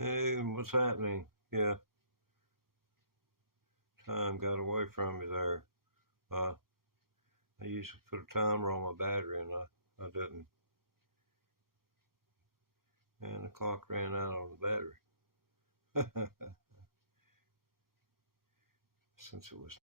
Hey, what's happening? Yeah, time got away from me there. Uh, I used to put a timer on my battery and I didn't. And the clock ran out on the battery. Since it was.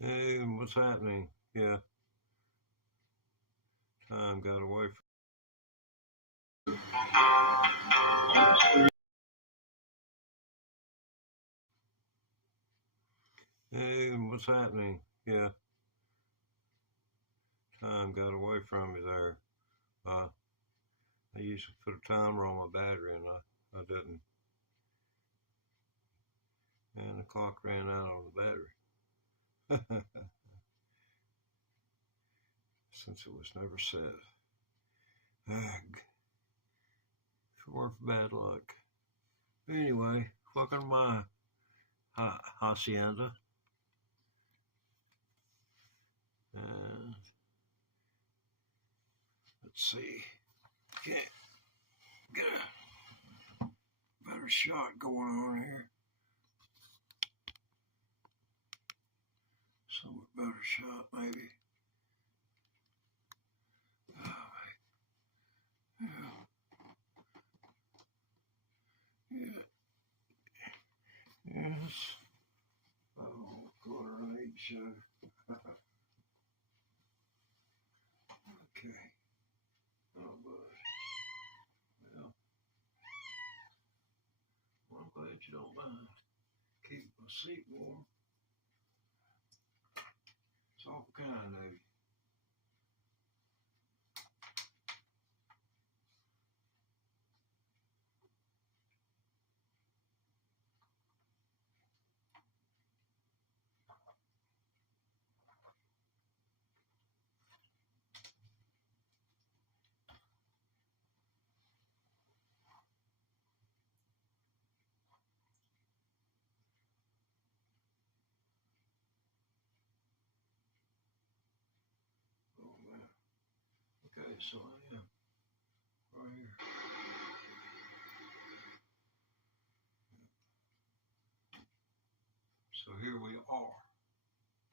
Hey, what's happening? Yeah, time got away from. Hey, what's happening? Yeah, time got away from me there. Uh, I used to put a timer on my battery and I didn't. And the clock ran out on the battery. Since it was never set. Ag. Sure for bad luck. Anyway, welcome to my hacienda. And let's see. Can't get a better shot going on here. Somewhat better shot, maybe. Yeah. Yeah. Yes. Oh, quarter of 8 show. Okay. Oh, boy. Well, I'm glad you don't mind. Keep my seat warm. It's all kind of you. Oh, man. Okay, so I am right here. So here we are.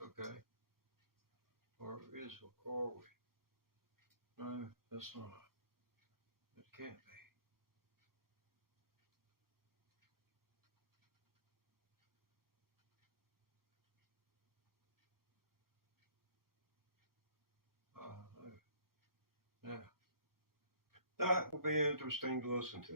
Okay. Or is or are we? No, that's not. It can't be. Yeah. That will be interesting to listen to.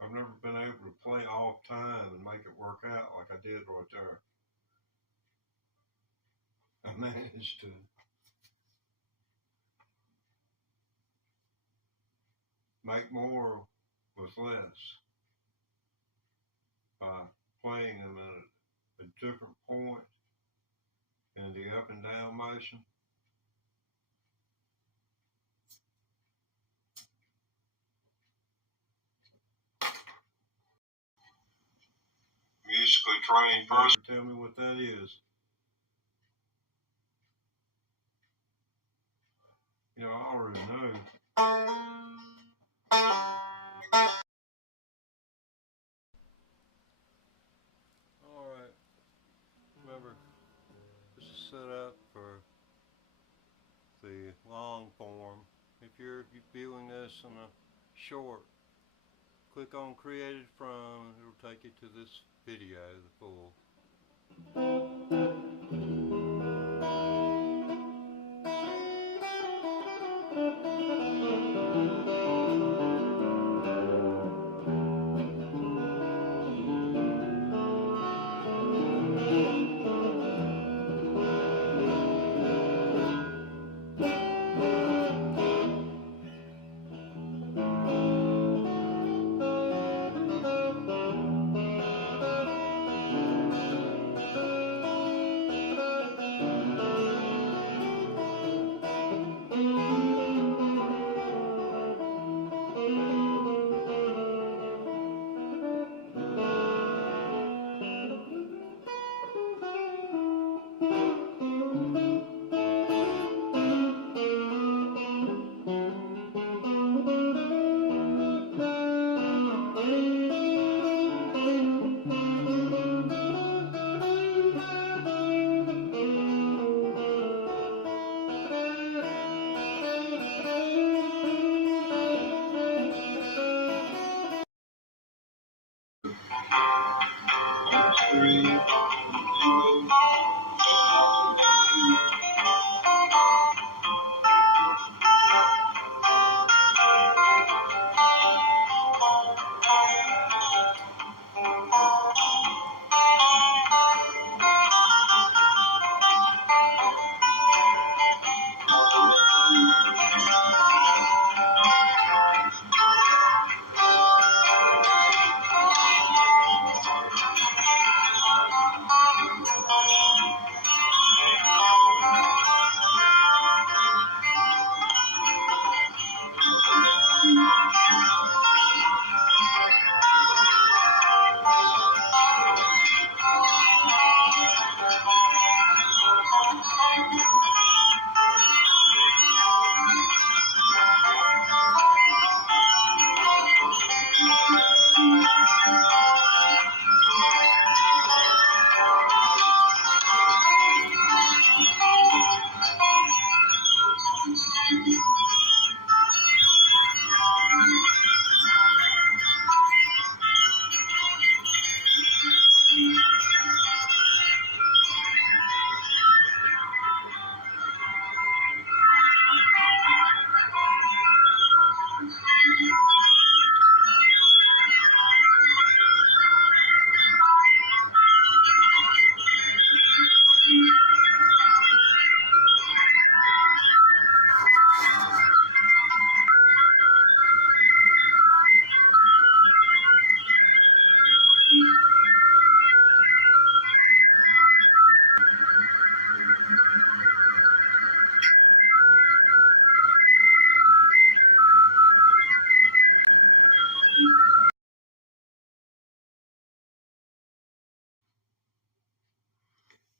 I've never been been able to play off time and make it work out like I did right there. I managed to make more with less by playing them at a different point in the up and down motion. Musically trained person, tell me what that is. You know, I already know. Alright, remember, this is set up for the long form. If you're viewing this in a short, click on Created From, it'll take you to this video, the full.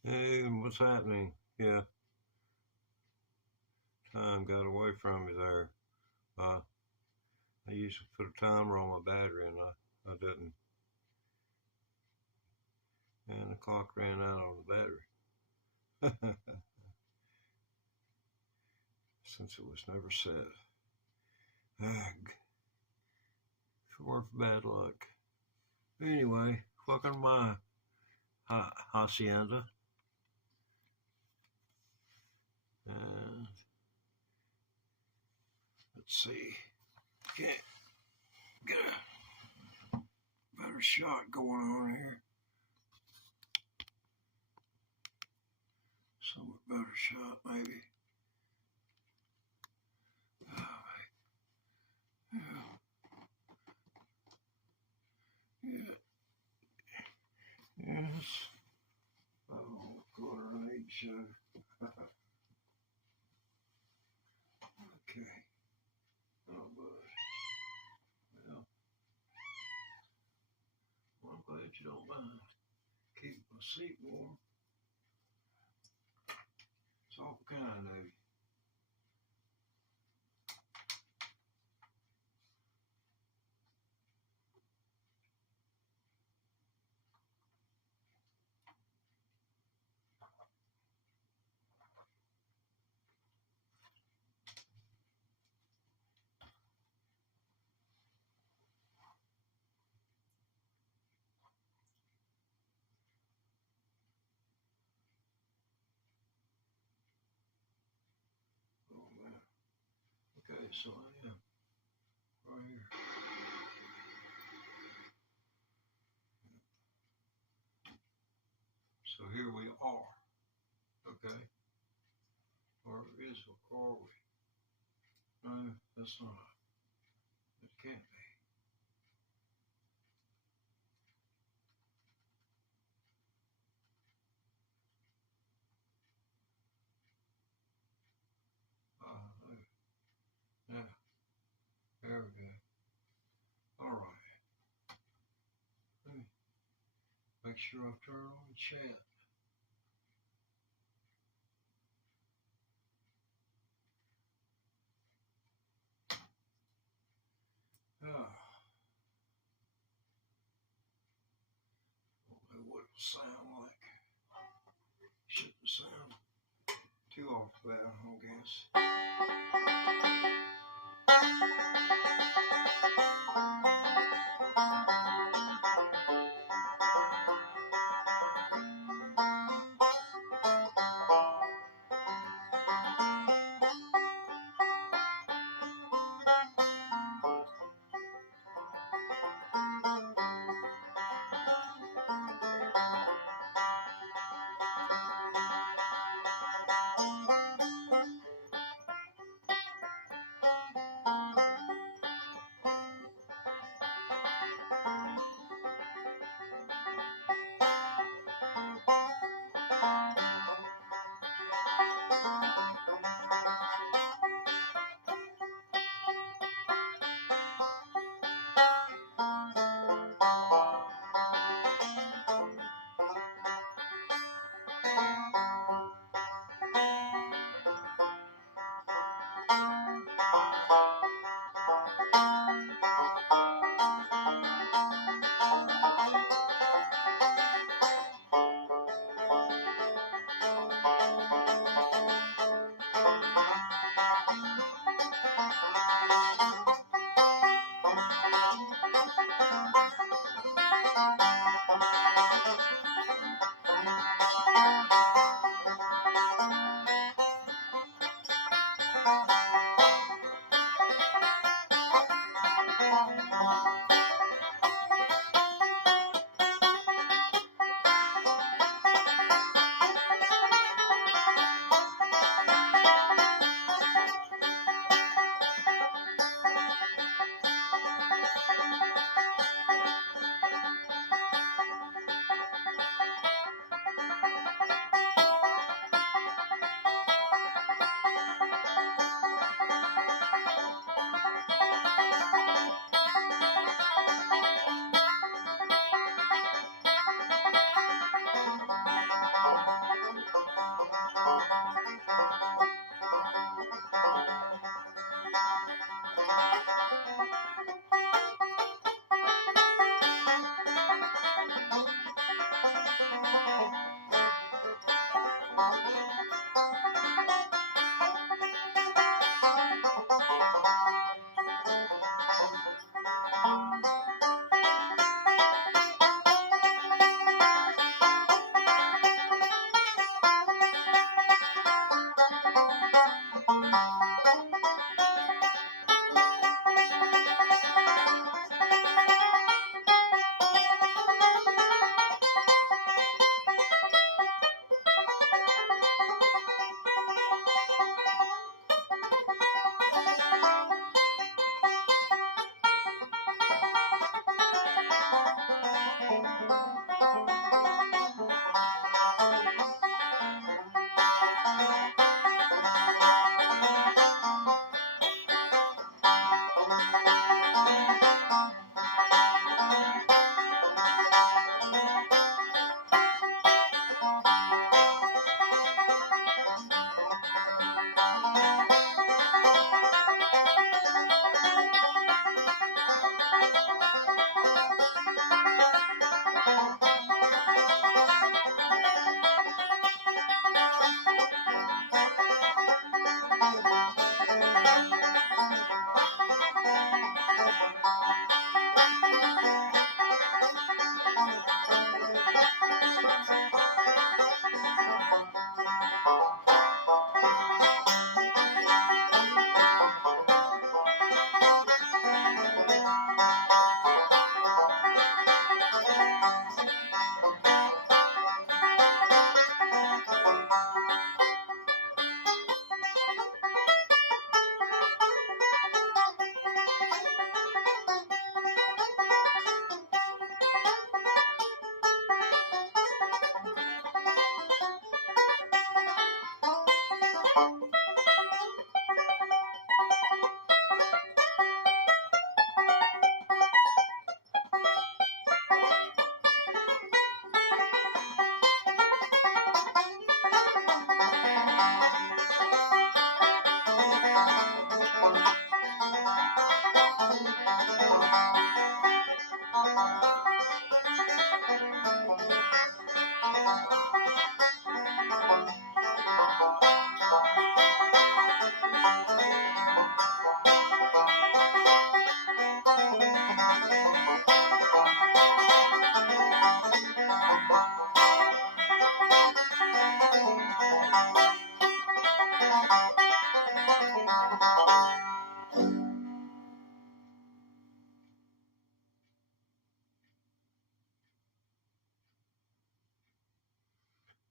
Hey, what's happening? Yeah, time got away from me there. I used to put a timer on my battery and I didn't. And the clock ran out on the battery. Since it was never set. Ag. Short for bad luck. Anyway, welcome to my hacienda. And let's see. Can't get a better shot going on here. Somewhat better shot, maybe. Yeah. Yes. Oh, coordinate show. Okay. Oh, but well, I'm glad you don't mind. Keep my seat warm. It's all kind of you. Oh man. Okay, so I am right here. So here we are. Okay. Or is or are we? No, that's not. It can't be. Yeah. There we go. All right. Let me make sure I turn on the chat. Ah. Don't know what it'll sound like. Shouldn't sound too off bad, I guess.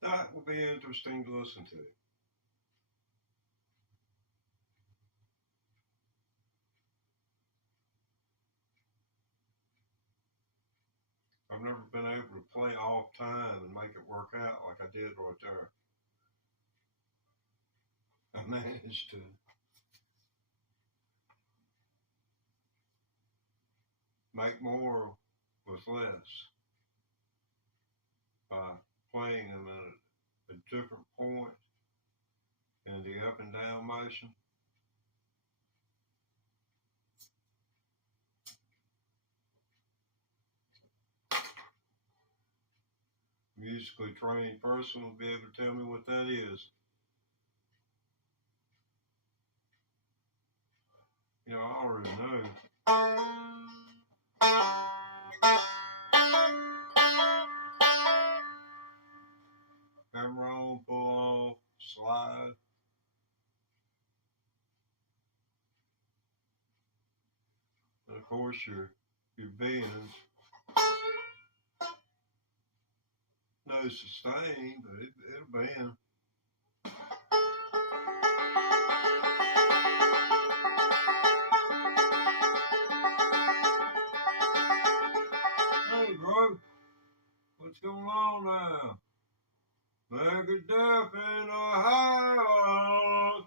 That will be interesting to listen to. I've never been able to play off time and make it work out like I did right there. I managed to make more with less by playing them at a different point in the up and down motion. Musically trained person will be able to tell me what that is. You know, I already know. Hammer on, pull off, slide. And of course your bends. No sustain, but it'll bend. Hey, bro, what's going on now? Megadeth in the house.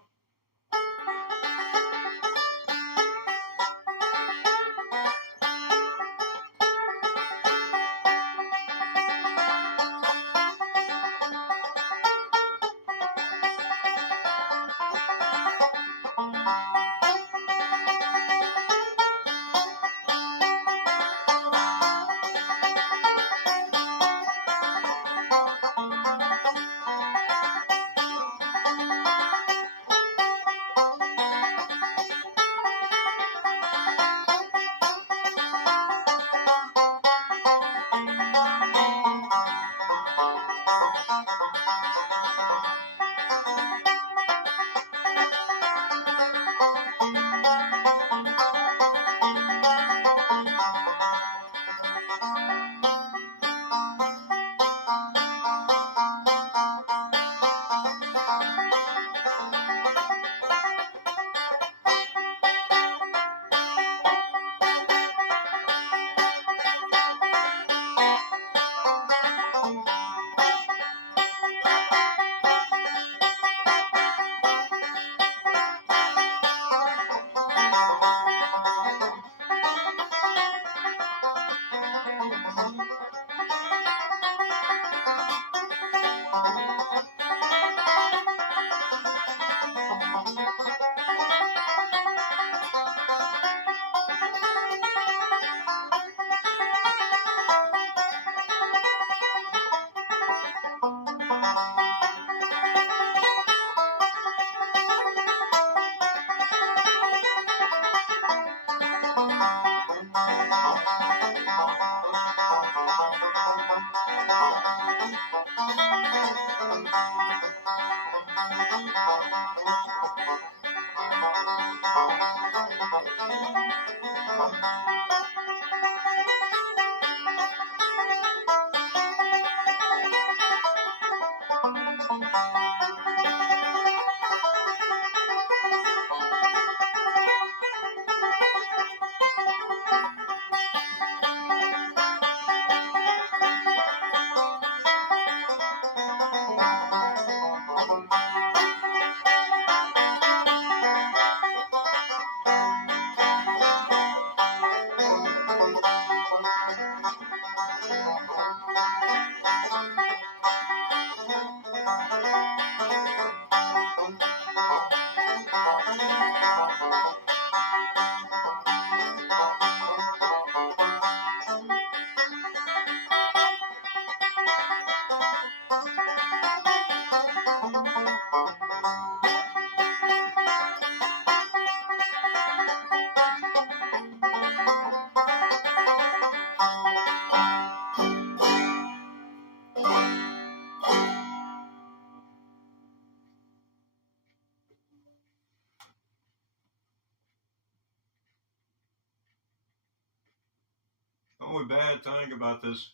bad thing about this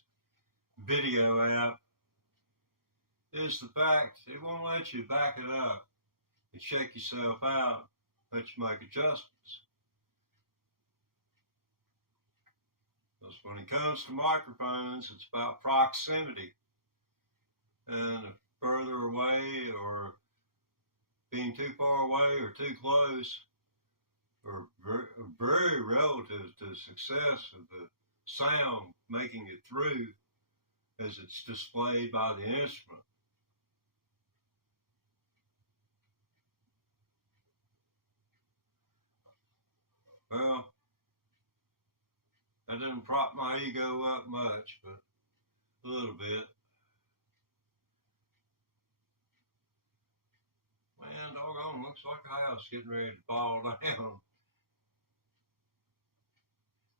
video app is the fact it won't let you back it up and check yourself out, let you make adjustments. Because when it comes to microphones, it's about proximity. And further away or being too far away or too close are very relative to the success of the sound making it through as it's displayed by the instrument. Well, that didn't prop my ego up much, but a little bit. Man, doggone, looks like a house getting ready to fall down.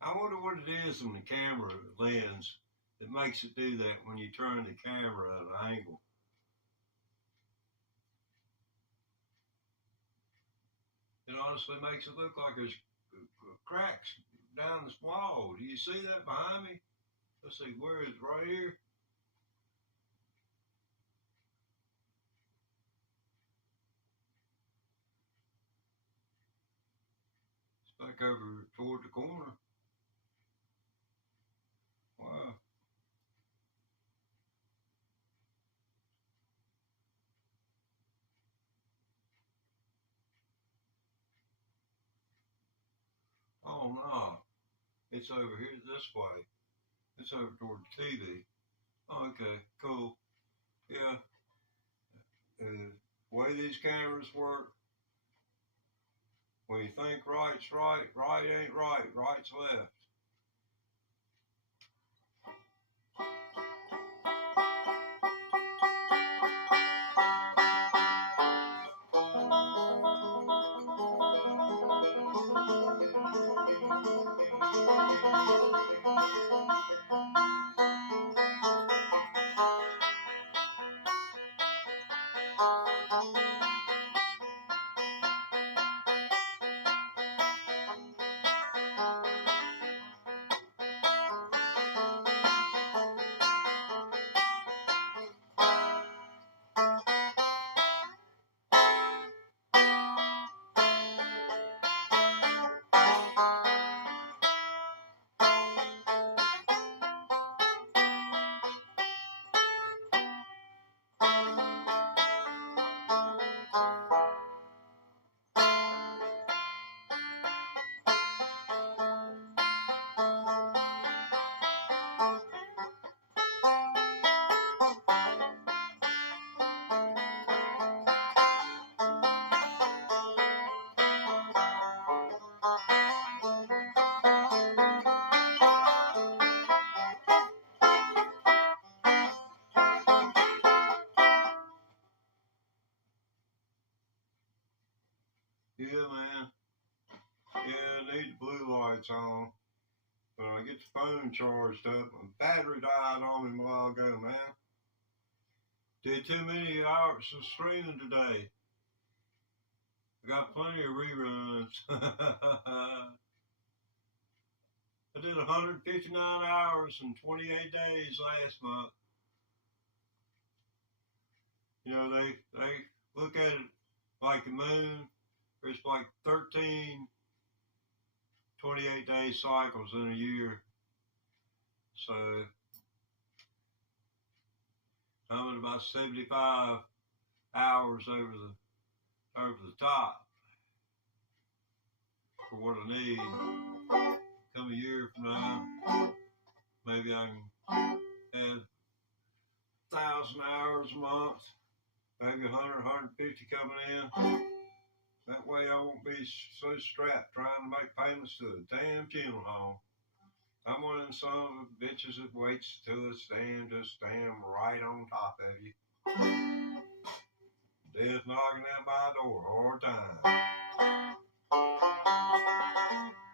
I wonder what it is in the camera lens that makes it do that when you turn the camera at an angle. It honestly makes it look like there's cracks down this wall. Do you see that behind me? Let's see, where is it? Right here? It's back over toward the corner. Wow. Oh no, it's over here this way. It's over toward the TV. Oh, okay, cool. Yeah. The way these cameras work, when you think right's right, right ain't right, right's left. Yeah, man. Yeah, I need the blue lights on. When I get the phone charged up, my battery died on me a while ago, man. Did too many hours of streaming today. I got plenty of reruns. I did 159 hours in 28 days last month. You know, they look at it like the moon. There's like 13 28-day cycles in a year. So I'm at about 75 hours over the top for what I need. Come a year from now, maybe I can add 1,000 hours a month, maybe 100, 150 coming in. That way I won't be so strapped trying to make payments to the damn funeral home. I'm one of them son of a bitches that waits till it's just right on top of you. Death knocking at my door all the time.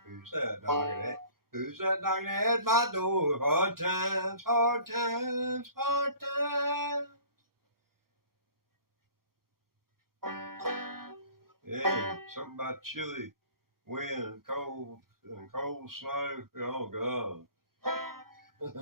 Who's that knocking at? Who's that knocking at my door? Hard times, hard times, hard times. Yeah, something about chilly wind, cold snow. Oh God. Well,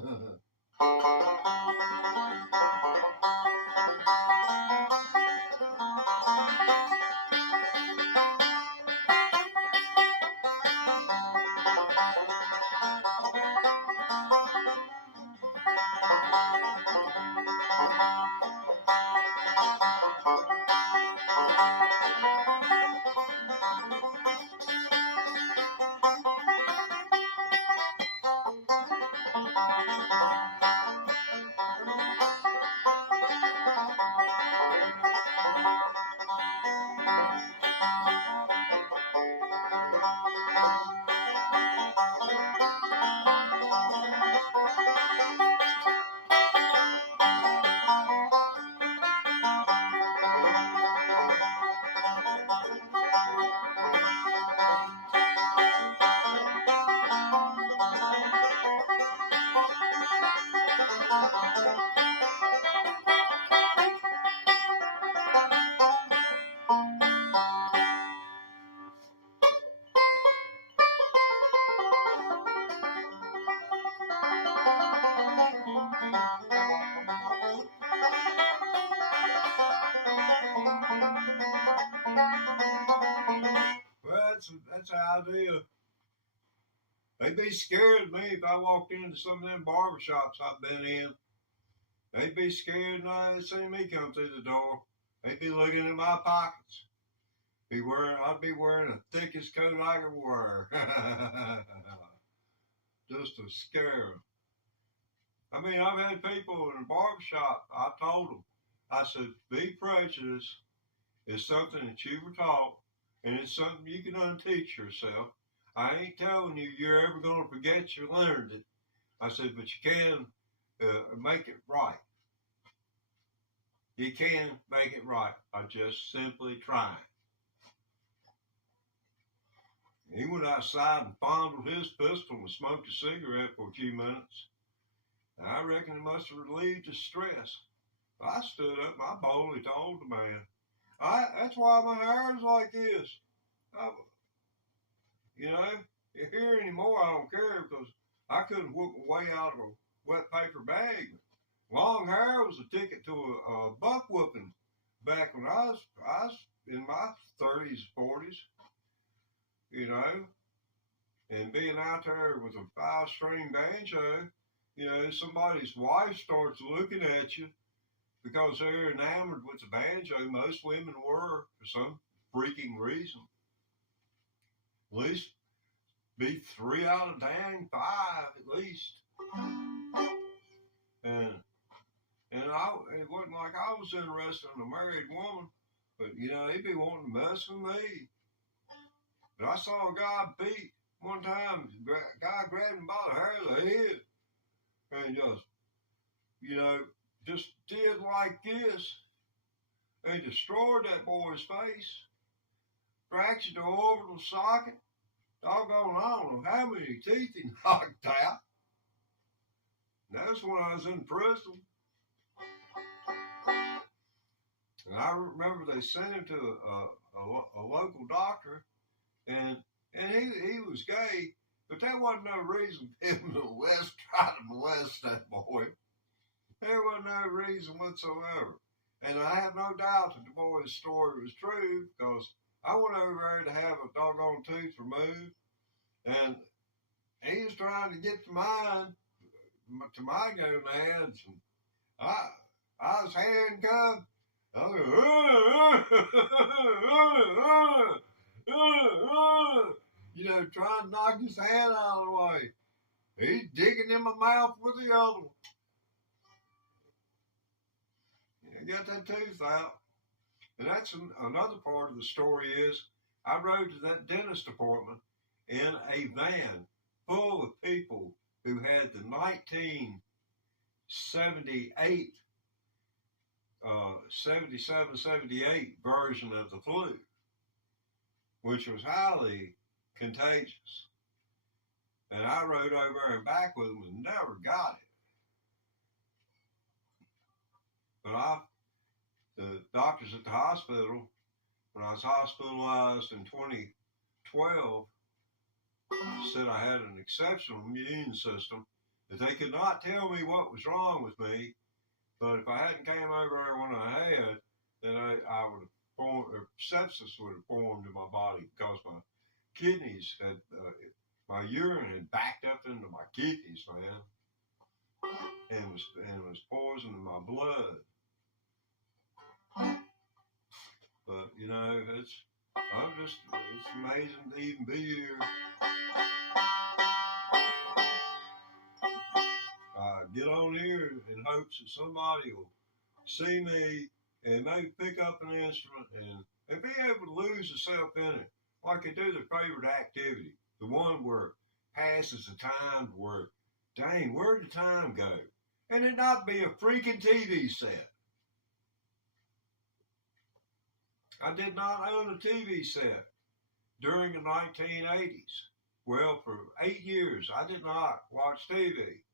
that's how I do. They'd be scared of me if I walked into some of them barbershops I've been in. They'd be scared and they'd see me come through the door. They'd be looking in my pockets. I'd be wearing the thickest coat I could wear. Just to scare them. I mean, I've had people in a barbershop, I told them, I said, be prejudiced is something that you were taught, and it's something you can unteach yourself. I ain't telling you you're ever going to forget you learned it. I said, but you can make it right. You can make it right by just simply trying. He went outside and fondled his pistol and smoked a cigarette for a few minutes. I reckon it must have relieved his stress. I stood up and I boldly told the man, that's why my hair is like this. You know, here anymore I don't care because I couldn't whoop my way out of a wet paper bag. Long hair was a ticket to a buck whooping back when I was in my 30s, 40s, you know, and being out there with a 5-string banjo, you know, somebody's wife starts looking at you because they're enamored with the banjo. Most women were for some freaking reason. At least be 3 out of dang 5 at least. And it wasn't like I was interested in a married woman, but you know, he'd be wanting to mess with me. But I saw a guy beat one time, guy grabbed him by the hair of the head and just, you know, just did like this and destroyed that boy's face, fractured the orbital socket. Doggone, I don't know how many teeth he knocked out. And that's when I was in prison. And I remember they sent him to a local doctor, and he was gay, but that wasn't no reason for him to try to molest that boy. There wasn't no reason whatsoever. And I have no doubt that the boy's story was true because I went over there to have a doggone tooth removed, and he was trying to get to my gonads, and I was handcuffed. I was you know, trying to knock his hand out of the way. He's digging in my mouth with the other one. Yeah, got that tooth out. And that's another part of the story is I rode to that dentist appointment in a van full of people who had the 1978 77, 78 version of the flu, which was highly contagious. And I rode over and back with them and never got it. But the doctors at the hospital, when I was hospitalized in 2012, said I had an exceptional immune system that they could not tell me what was wrong with me, but if I hadn't came over there when I had, then I would have formed, or sepsis would have formed in my body because my kidneys had, my urine had backed up into my kidneys, man, and was poisoning my blood. But you know, it's amazing to even be here. Get on here in hopes that somebody will see me and maybe pick up an instrument and be able to lose themselves in it, like they do their favorite activity, the one where passes the time, where, dang, where'd the time go? And it not be a freaking TV set. I did not own a TV set during the 1980s. Well, for 8 years, I did not watch TV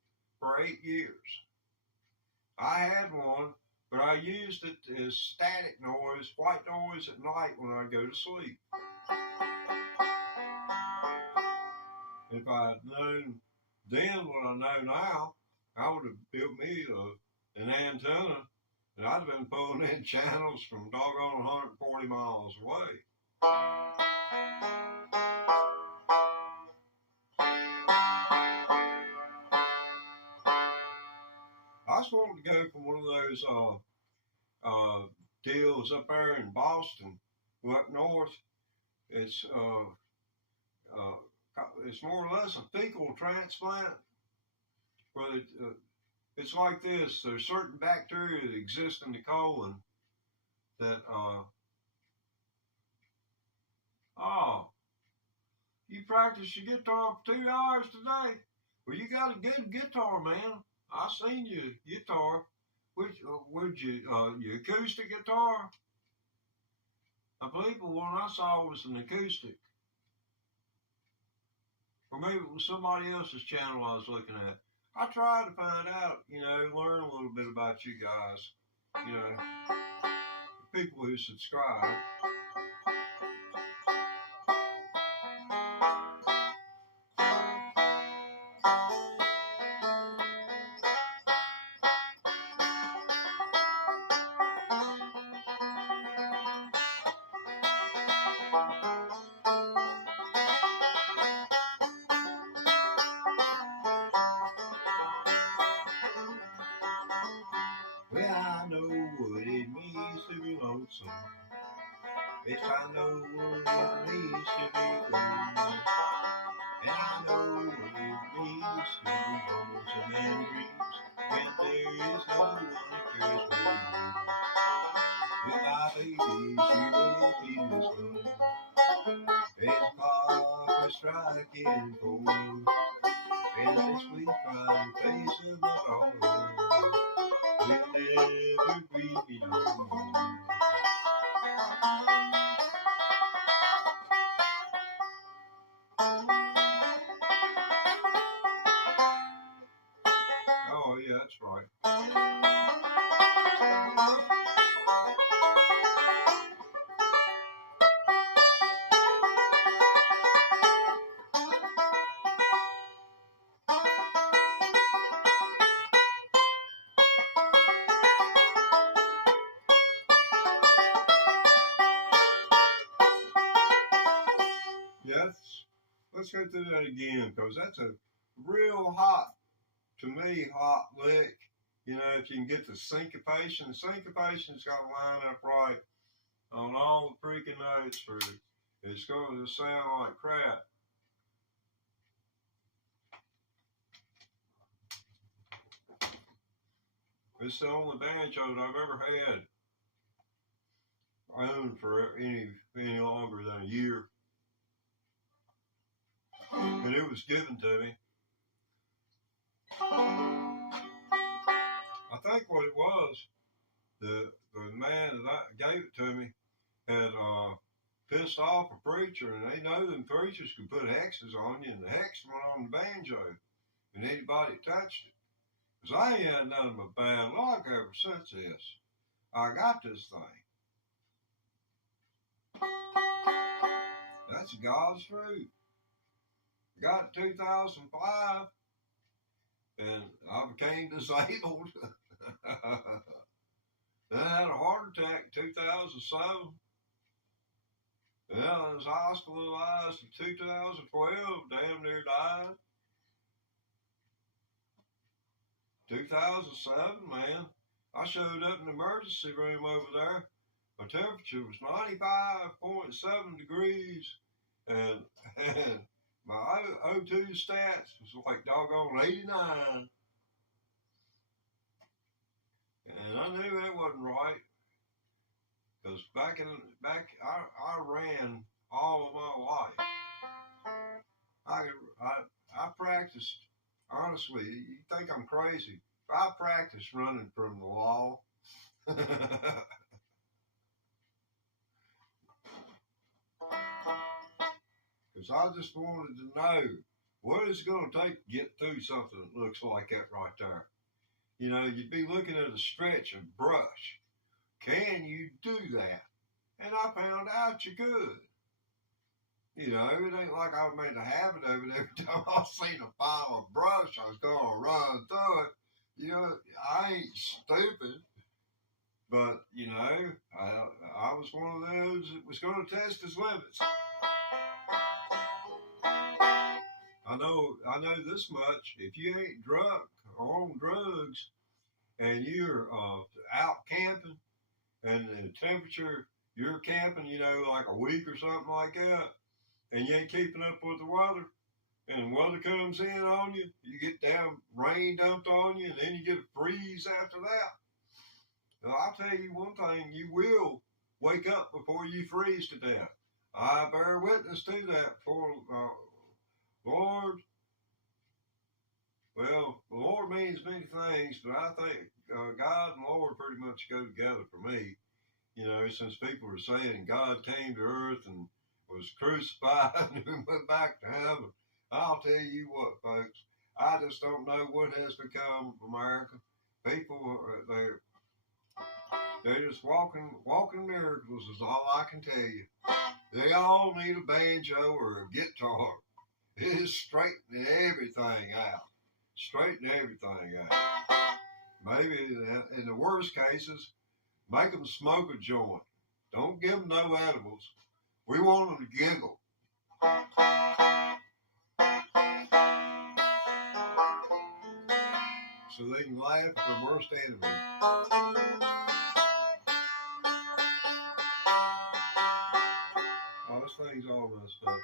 for 8 years. I had one, but I used it as static noise, white noise at night when I go to sleep. If I had known then what I know now, I would have built me an antenna, and I'd have been pulling in channels from doggone 140 miles away. I was wanting to go from one of those deals up there in Boston, up north. It's more or less a fecal transplant, where it's like this. There's certain bacteria that exist in the colon that you practice your guitar for 2 hours today. Well, you got a good guitar, man. I seen your guitar. Which your acoustic guitar? I believe the one I saw was an acoustic. Or maybe it was somebody else's channel I was looking at. I tried to find out, learn a little bit about you guys, the people who subscribe. Well, I know what it means to be lonesome. Yes, I know what it means to be lonely. And I know what it means to be lonesome and dreams when there is no one who cares for you. With my baby, she will be missing. As the clock is striking 4, and this sweet crying face of my darling will never greet me no more. Oh, yeah, that's right. Yes, let's go through that again, because that's a real hot, to me, hot lick. If you can get the syncopation. The syncopation's got to line up right on all the freaking notes for it. It's going to sound like crap. It's the only banjo that I've ever had owned for any longer than a year. And it was given to me. I think what it was, the man that gave it to me had pissed off a preacher, and they know them preachers could put hexes on you, and the hex went on the banjo, and anybody touched it. Because I ain't had none of my bad luck ever since this. I got this thing. That's God's fruit. I got it in 2005. and I became disabled. Then I had a heart attack in 2007. Yeah, I was hospitalized in 2012, damn near died. 2007, man. I showed up in the emergency room over there. My temperature was 95.7 degrees, and, and my O2 stats was like doggone 89. And I knew that wasn't right, because I ran all of my life. I practiced, honestly, you think I'm crazy. I practiced running from the law. Because I just wanted to know what it's going to take to get through something that looks like that right there. You know, you'd be looking at a stretch of brush. Can you do that? And I found out you could. You know, it ain't like I made a habit of it. Every time I seen a pile of brush, I was going to run through it. You know, I ain't stupid. But, you know, I was one of those that was going to test his limits. I know this much. If you ain't drunk or on drugs and you're out camping and the temperature, you're camping, you know, like a week or something like that, and you ain't keeping up with the weather, and the weather comes in on you, you get damn rain dumped on you, and then you get a freeze after that. Now, I'll tell you one thing, you will wake up before you freeze to death. I bear witness to that for Lord. Well, the Lord means many things, but I think God and Lord pretty much go together for me. You know, since people are saying God came to earth and was crucified and went back to heaven, I'll tell you what, folks, I just don't know what has become of America. People, they're just walking miracles is all I can tell you. They all need a banjo or a guitar. It is straightening everything out. Straighten everything out. Maybe in the worst cases, make them smoke a joint. Don't give them no edibles. We want them to giggle. So they can laugh at their worst enemy. Oh, this thing's all messed up.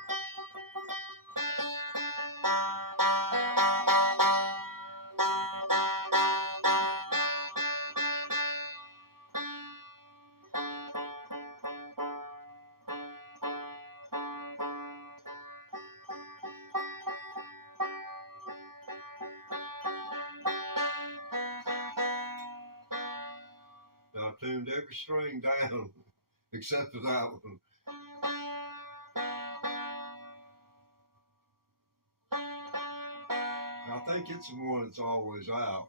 I tuned every string down except for that one. I think it's the one that's always out.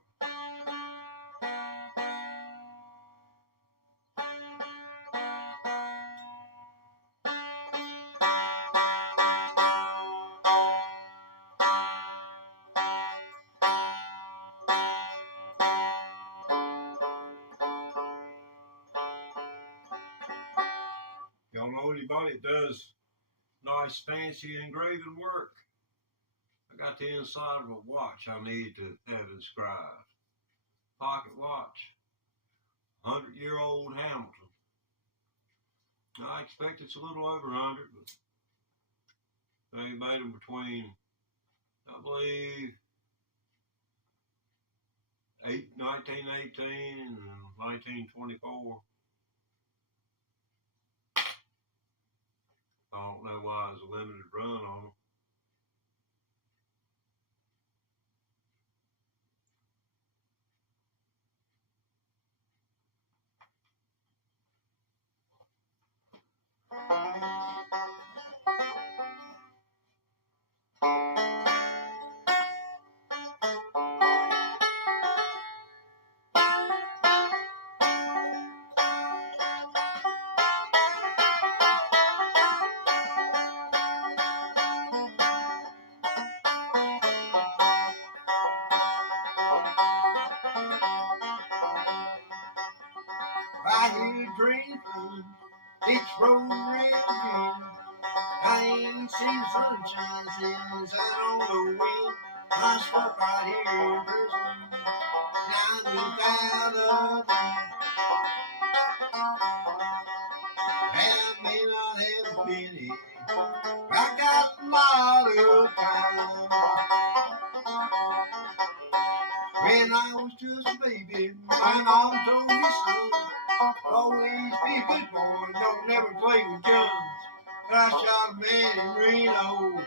Y'all know anybody that does nice fancy engraving work? I got the inside of a watch I need to have inscribed. Pocket watch. 100-year-old Hamilton. I expect it's a little over 100, but they made them between, I believe, 1918 and 1924. I don't know why there's a limited run on them. prison. It's rolling again. I ain't seen sunshine since I don't know when. I stuck right here in prison. Now without a thing. I may not have a penny. I got a lot of time. When I was just a baby, my mom told me, son, always be a good boy, don't never play with guns. But I shot a man in Reno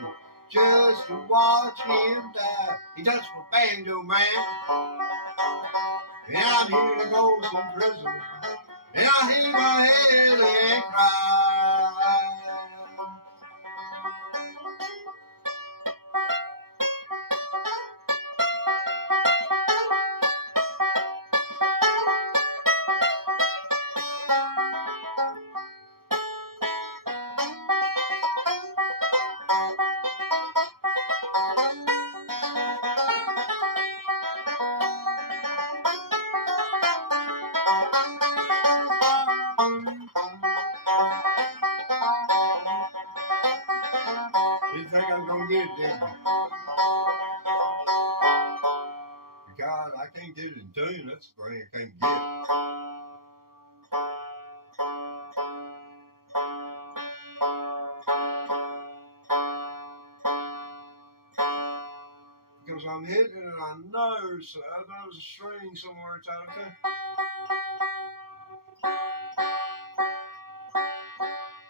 just to watch him die. He touched my banjo, man, and I'm here to go to prison, and I hang my head and cry. You think I'm gonna get it, didn't you? God, I can't get it in tune. That's the thing I can't get. Because I'm hitting it and I know there's a string somewhere it's out of tune.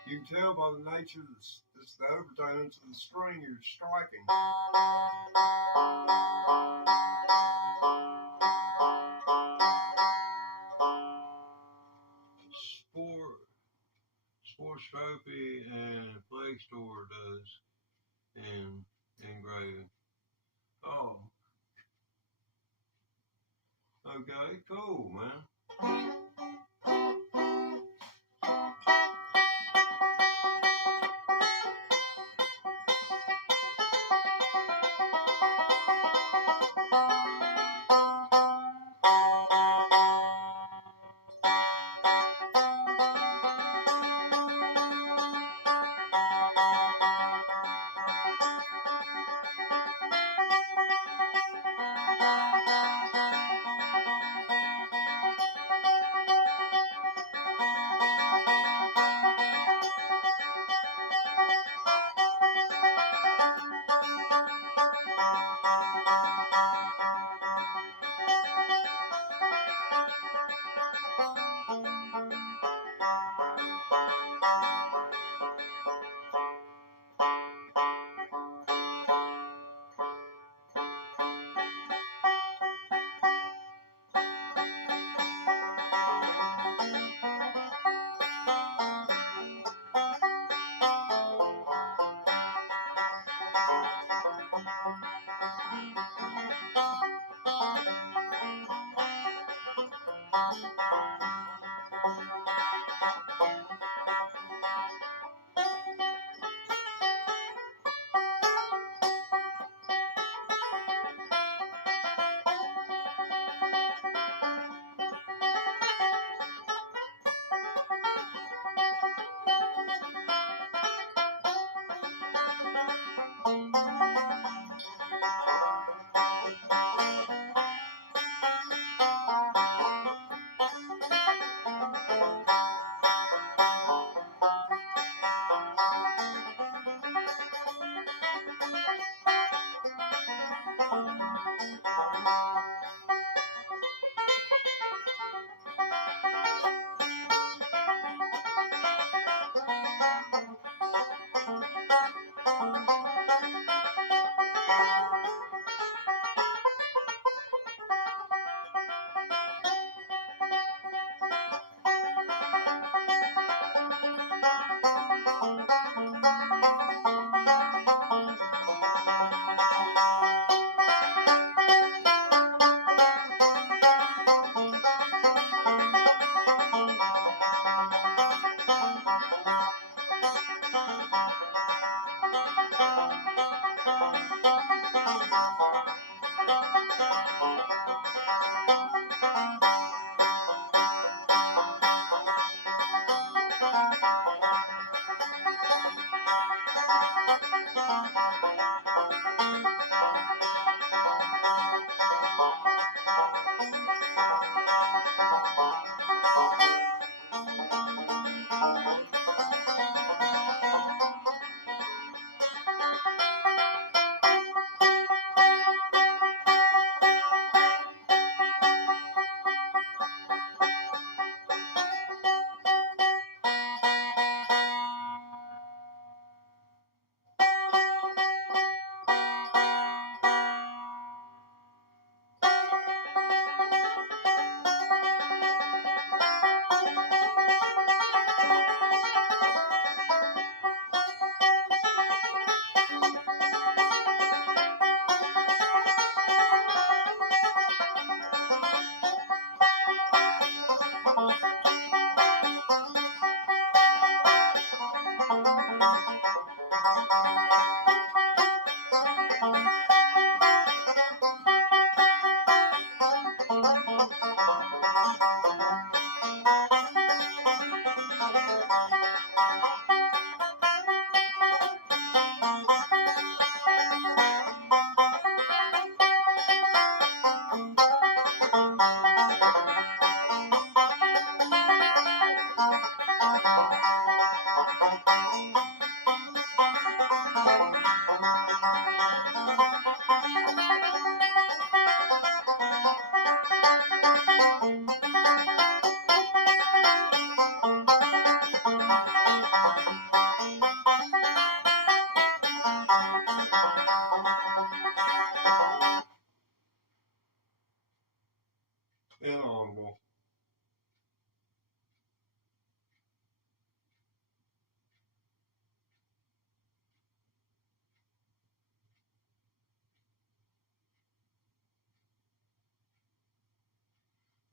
You can tell by the nature of the overtones of the string you're striking. Spore and Play Store does in engraving. Oh. Okay, cool, man.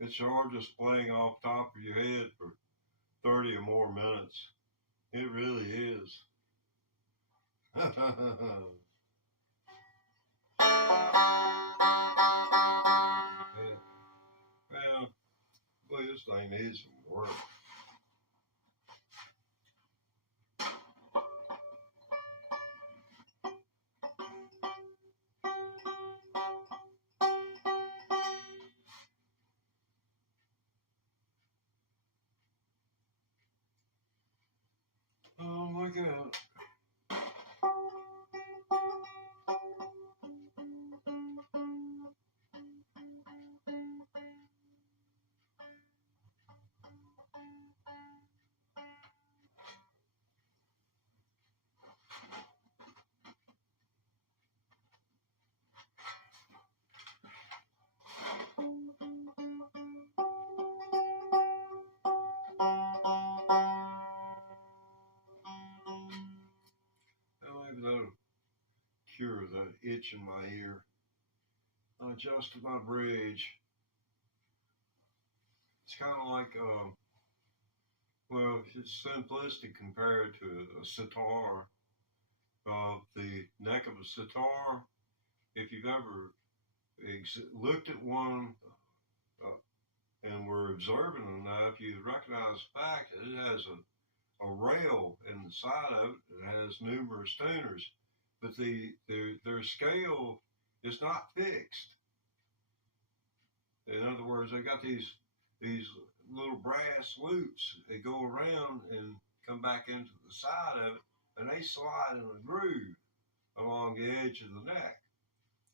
It's hard just playing off top of your head for 30 or more minutes. It really is. Well, boy, this thing needs some work. Oh my God. Well, maybe that'll cure that itch in my ear. I adjusted my bridge. It's kind of like, well, it's simplistic compared to a sitar. The neck of a sitar, if you've ever looked at one and were observant enough, you recognize the fact that it has a rail in the side of it that has numerous tuners, but their scale is not fixed. In other words, they got these little brass loops that go around and come back into the side of it, and they slide in a groove along the edge of the neck.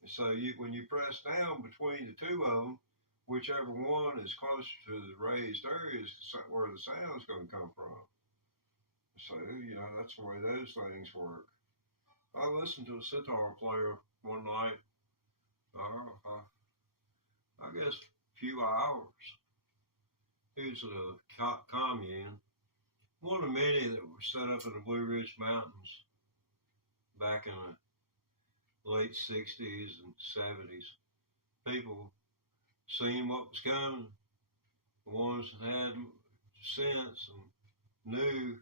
So when you press down between the two of them, whichever one is closer to the raised areas, where the sound's going to come from. So, that's the way those things work. I listened to a sitar player one night, I guess a few hours. He was at a commune, one of many that were set up in the Blue Ridge Mountains back in the late 60s and 70s. People seen what was coming. The ones that had sense and knew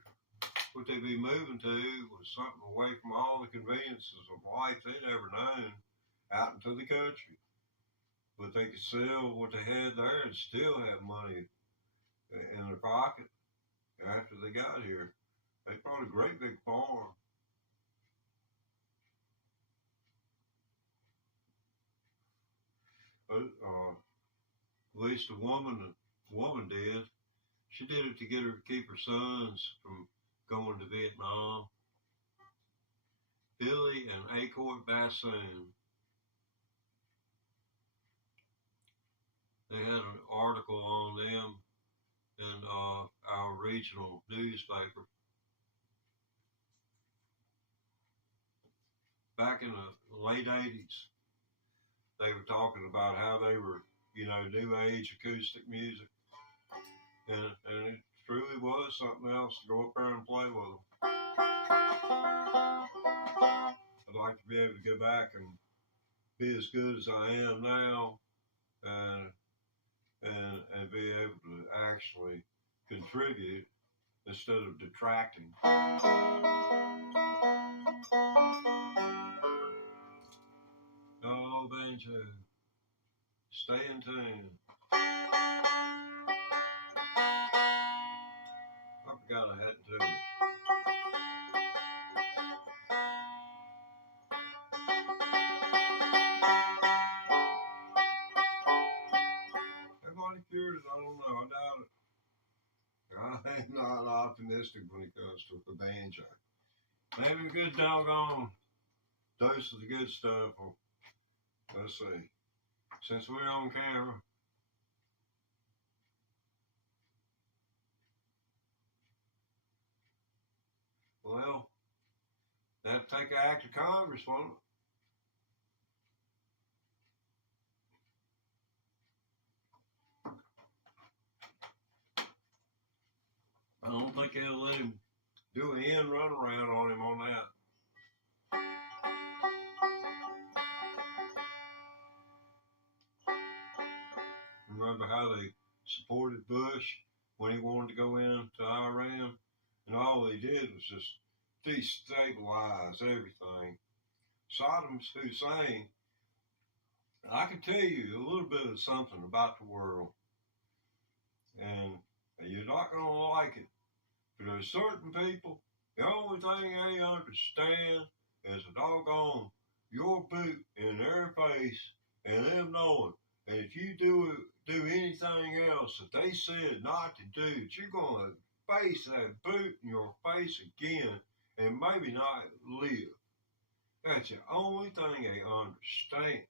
what they'd be moving to was something away from all the conveniences of life they'd ever known out into the country. But they could sell what they had there and still have money in their pocket after they got here. They bought a great big farm. At least the woman did. She did it to keep her sons from going to Vietnam. Billy and Acoy Bassoon. They had an article on them in our regional newspaper. Back in the late 80s, they were talking about how they were, new age acoustic music. And it truly was something else to go up there and play with them. I'd like to be able to go back and be as good as I am now, and be able to actually contribute instead of detracting. Oh, banjo, stay in tune. I forgot I hadn't tuned it. Everybody cured it, I don't know, I doubt it. I'm not optimistic when it comes to the banjo. Maybe a good doggone dose of the good stuff. Let's see. Since we're on camera, well, that'd take an act of Congress, won't it? I don't think they'll let him do an end run around on him on that. Remember how they supported Bush when he wanted to go into Iran? And all they did was just destabilize everything. Saddam Hussein, I can tell you a little bit of something about the world, and you're not going to like it. But there's certain people, the only thing they understand is a doggone your boot in their face and them knowing. And if you do anything else that they said not to do, that you're going to face that boot in your face again and maybe not live. That's the only thing they understand.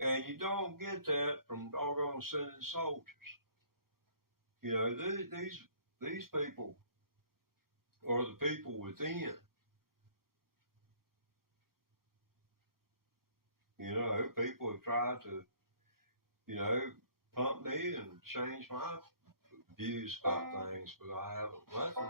And you don't get that from doggone sending soldiers. You know, these people are the people within. You know, people have tried to, you know, pump me and change my views about things, but I haven't let them.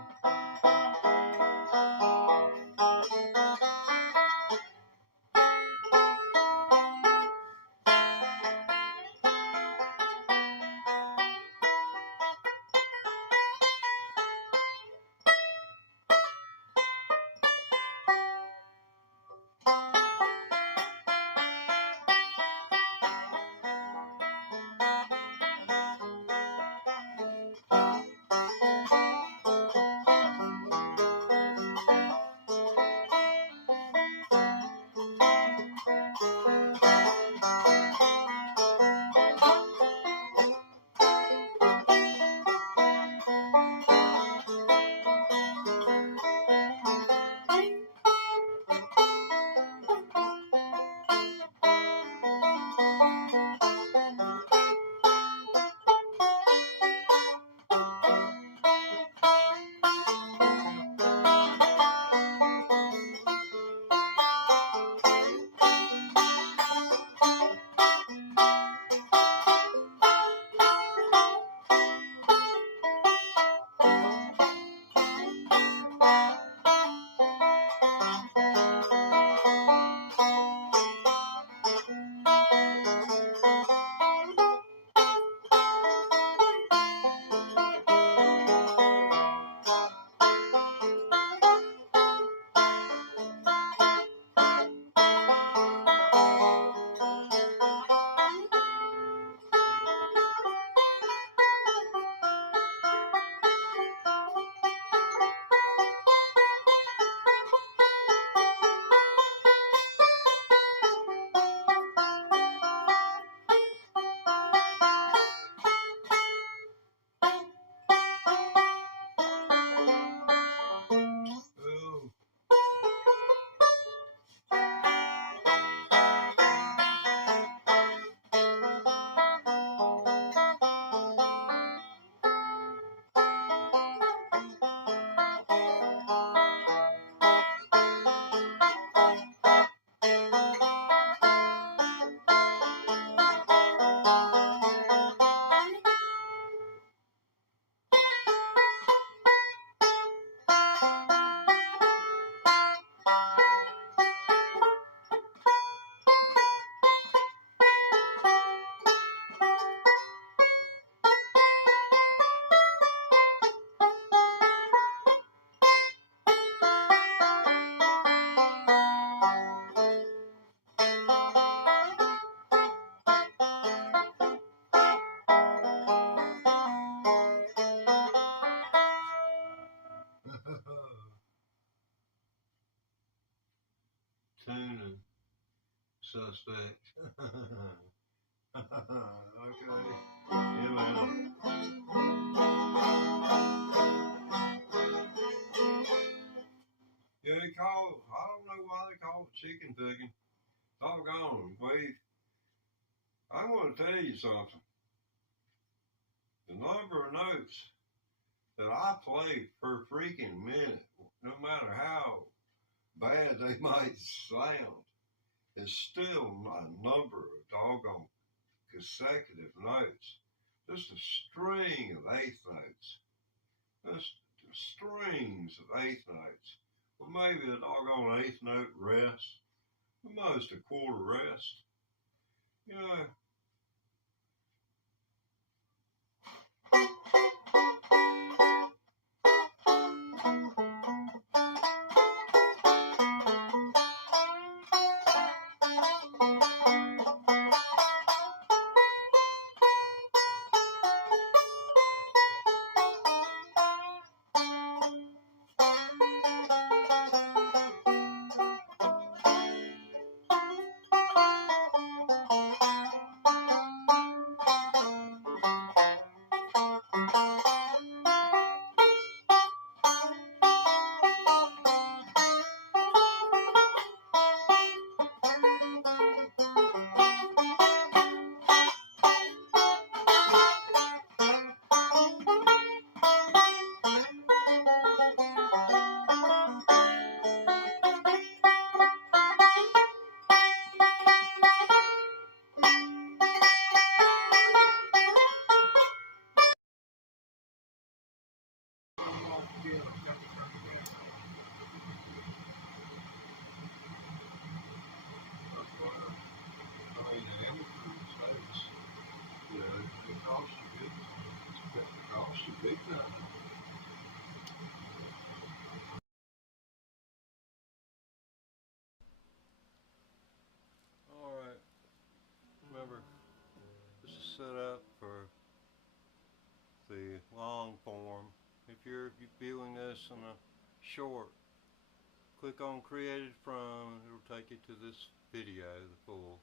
Tuning suspect. Okay. Yeah, man. Yeah, they call, I don't know why they call it chicken picking. Doggone. Wait, I'm going to tell you something. The number of notes that I play per freaking minute, no matter how bad they might sound, is still a number of doggone consecutive notes. Just a string of eighth notes. Just strings of eighth notes. Well, maybe a doggone eighth note rest. At most a quarter rest. You know, if you're viewing this in a short, click on created from, and it'll take you to this video, the full.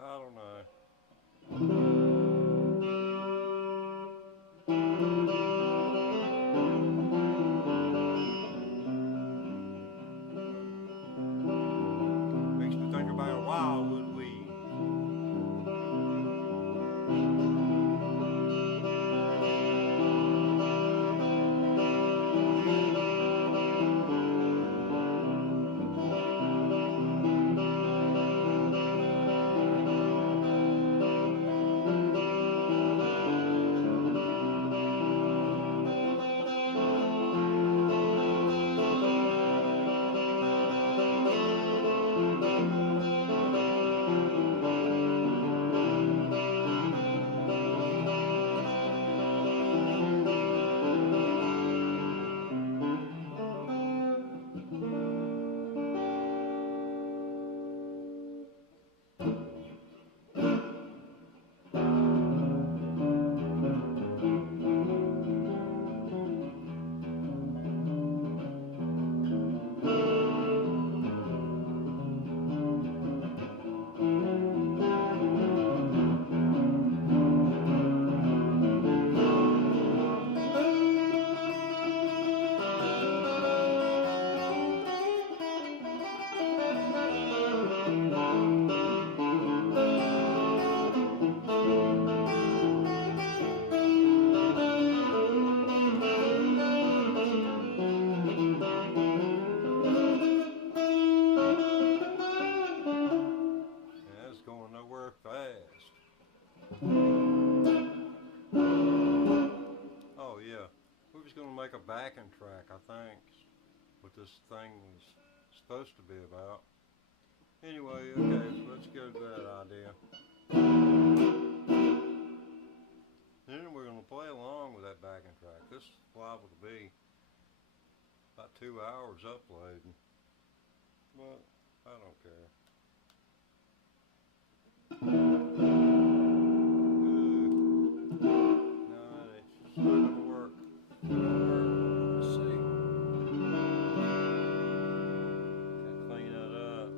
I don't know. Makes me think about wildwood weed. backing track, I think, what this thing is supposed to be about. Anyway, okay, so let's go to that idea. Then we're going to play along with that backing track. This is liable to be about 2 hours uploading, but I don't care. No, it's just not going to work. Let's see. Gotta clean that up.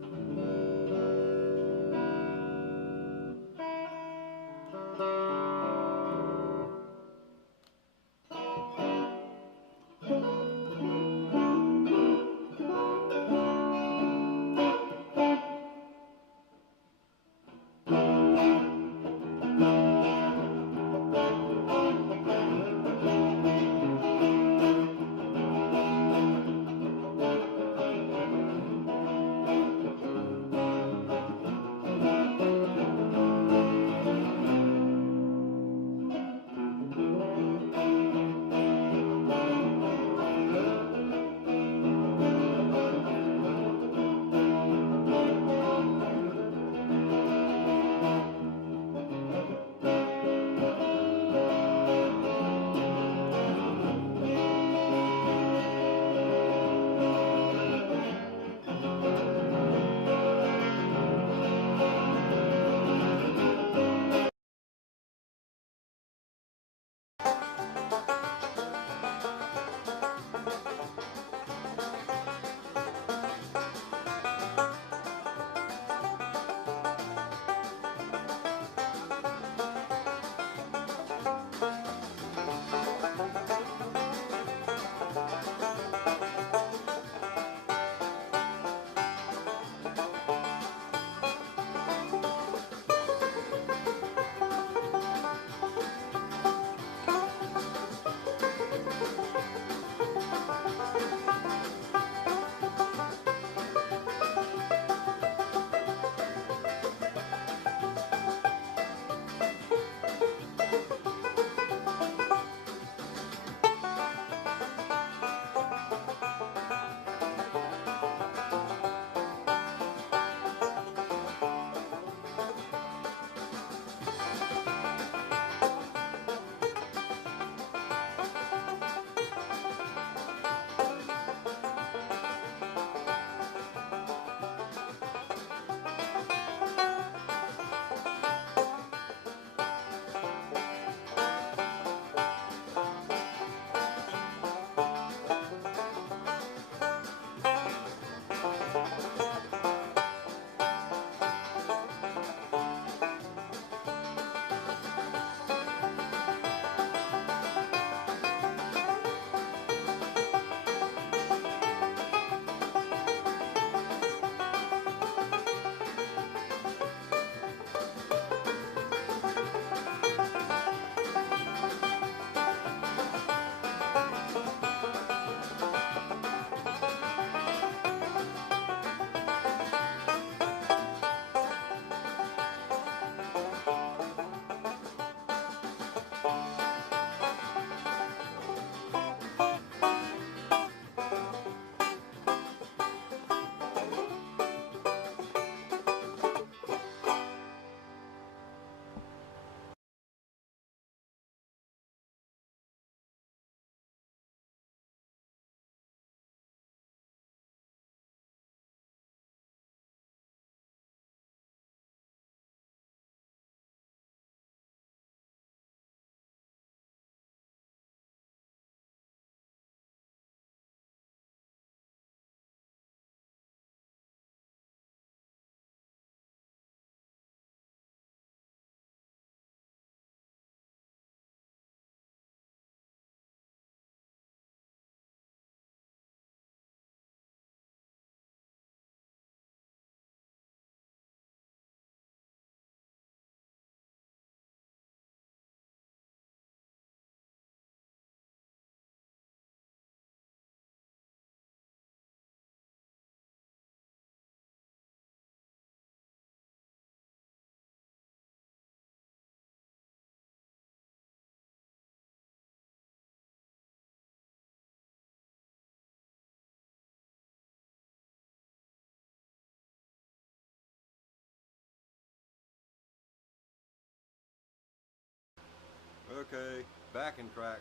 Okay, backing track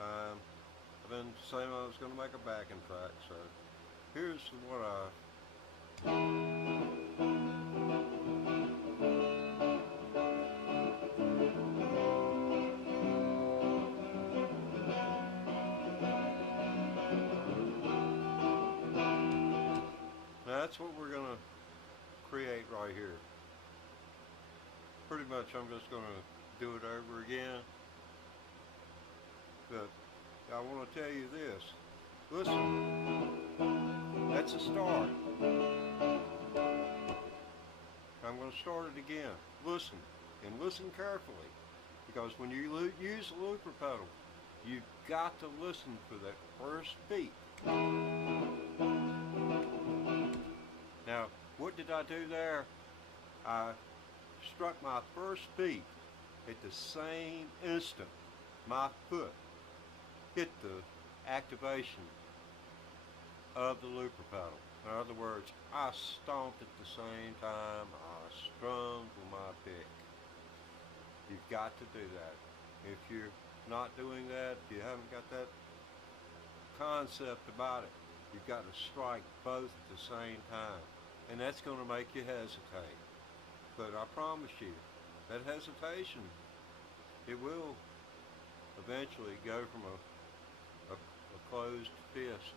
time. I've been saying I was going to make a backing track, so here's what that's what we're going to create right here. Pretty much I'm just going to do it over again. But I want to tell you this. Listen, that's a start. I'm going to start it again. Listen, and listen carefully. Because when you use the looper pedal, you've got to listen for that first beat. Now, what did I do there? I struck my first beat at the same instant my foot hit the activation of the looper pedal. In other words, I stomped at the same time I strummed with my pick. You've got to do that. If you're not doing that, if you haven't got that concept about it, you've got to strike both at the same time. And that's going to make you hesitate. But I promise you, that hesitation, it will eventually go from a closed fist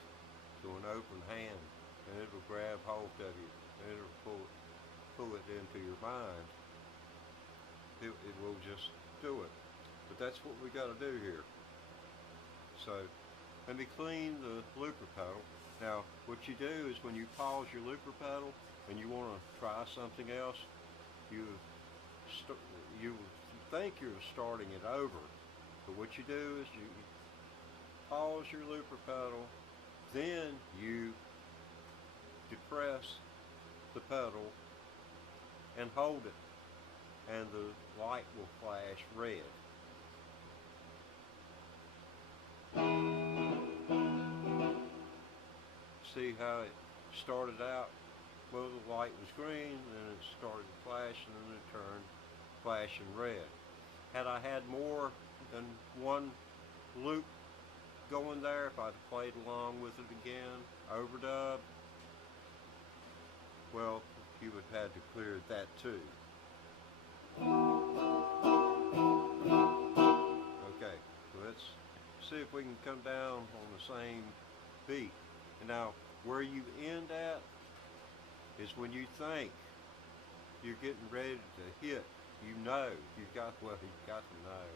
to an open hand, and it'll grab hold of you, and it'll pull it into your mind. It will just do it. But that's what we got to do here. So let me clean the looper pedal. Now what you do is when you pause your looper pedal and you want to try something else, you think you're starting it over, but what you do is you pause your looper pedal, then you depress the pedal and hold it, and the light will flash red. See how it started out? Well, the light was green, then it started flashing, and it turned flashing red. Had I had more than one loop going there, if I'd played along with it again, overdub, well, you would have had to clear that too. Okay, so let's see if we can come down on the same beat. And now, where you end at is when you think you're getting ready to hit. You've got to know.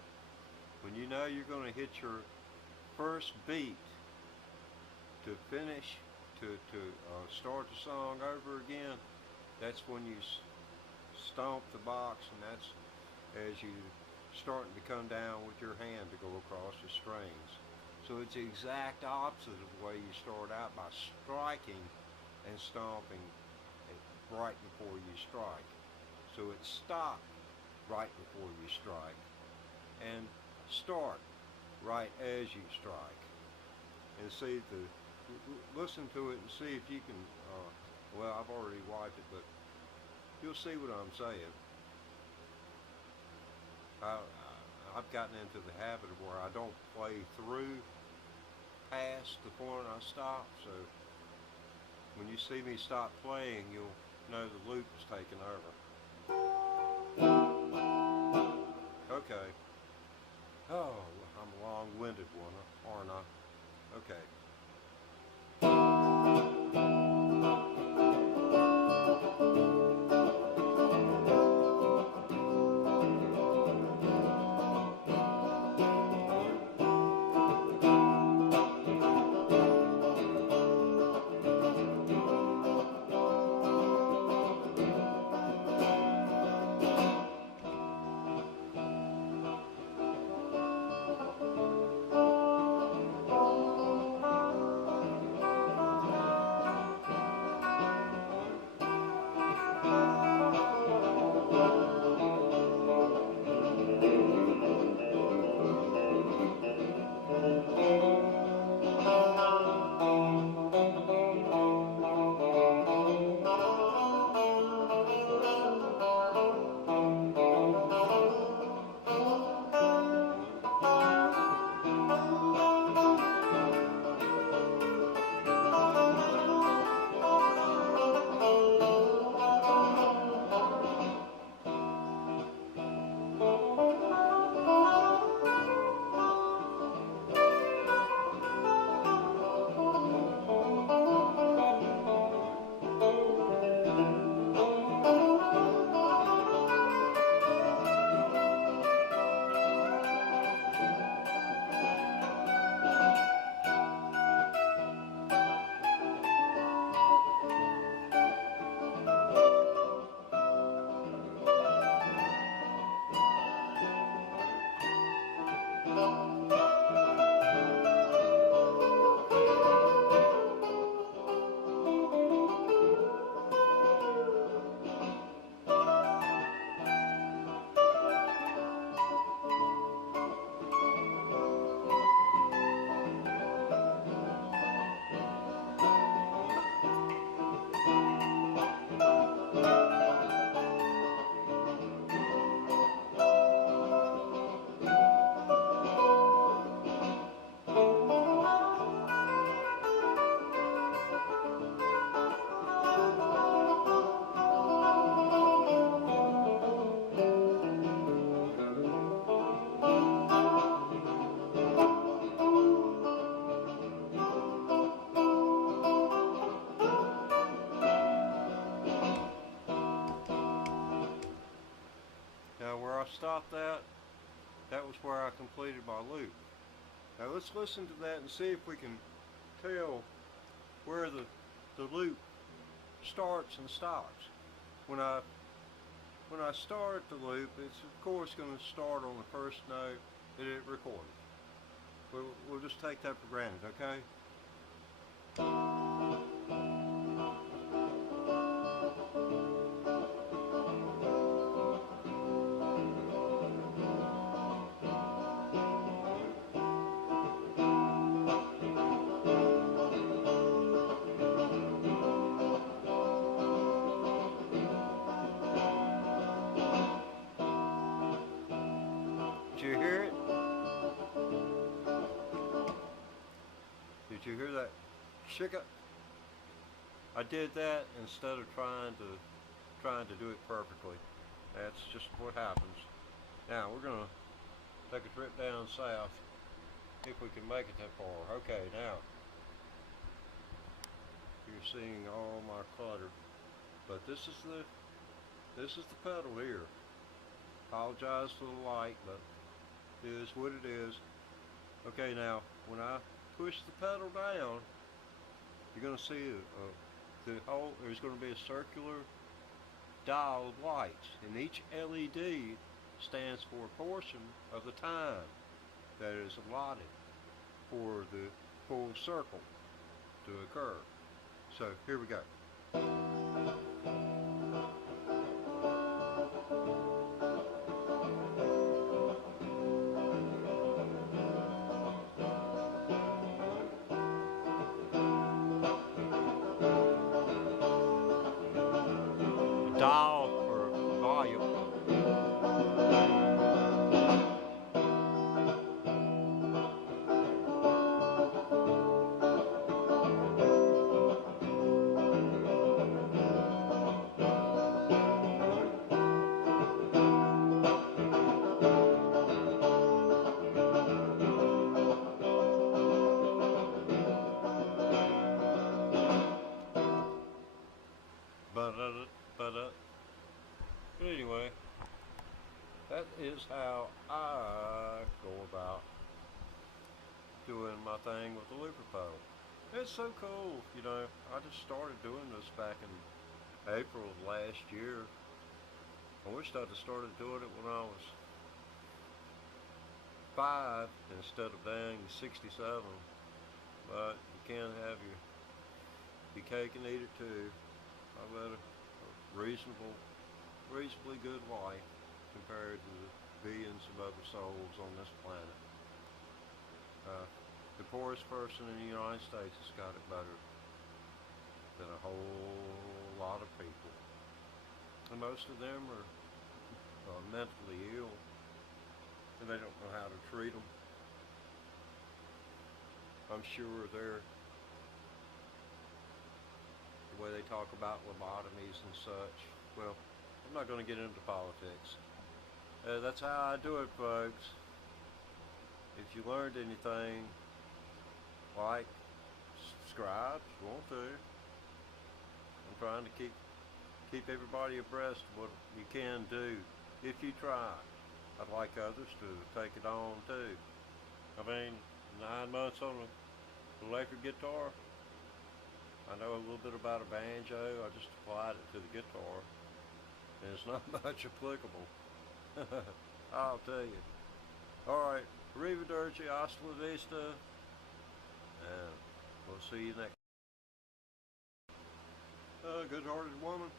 When you know you're going to hit your first beat to finish, to start the song over again, that's when you stomp the box, and that's as you starting to come down with your hand to go across the strings. So it's the exact opposite of the way you start out, by striking and stomping right before you strike. So it's stop right before you strike and start right as you strike. And see listen to it and see if you can, well, I've already wiped it, but you'll see what I'm saying. I've gotten into the habit of where I don't play through past the point I stop, so when you see me stop playing, you'll know the loop is taking over. Okay. Oh, I'm a long-winded one, aren't I? Okay. Now where I stopped at, that was where I completed my loop. Now let's listen to that and see if we can tell where the loop starts and stops. When I start the loop, it's of course going to start on the first note that it recorded. We'll just take that for granted, okay? Did you hear it? Did you hear that shika? I did that instead of trying to do it perfectly. That's just what happens. Now we're gonna take a trip down south, if we can make it that far. Okay, now you're seeing all my clutter, but this is the pedal here. Apologize for the light, but it is what it is. Okay, now when I push the pedal down, you're going to see there's going to be a circular dial of lights, and each LED stands for a portion of the time that is allotted for the full circle to occur. So here we go. Dial for volume. But anyway, that is how I go about doing my thing with the looper pedal. It's so cool, you know. I just started doing this back in April of last year. I wished I'd have started doing it when I was 5 instead of dang 67. But you can't have your cake and eat it too. I led a reasonably good life compared to the billions of other souls on this planet. The poorest person in the United States has got it better than a whole lot of people. And most of them are mentally ill, and they don't know how to treat them. I'm sure the way they talk about lobotomies and such. Well, I'm not going to get into politics. That's how I do it, folks. If you learned anything, like, subscribe if you want to. I'm trying to keep everybody abreast of what you can do if you try. I'd like others to take it on too. I mean, 9 months on an electric guitar. I know a little bit about a banjo. I just applied it to the guitar, and it's not much applicable. I'll tell you. All right. Arrivederci, hasta la vista, and we'll see you next. Good-hearted woman.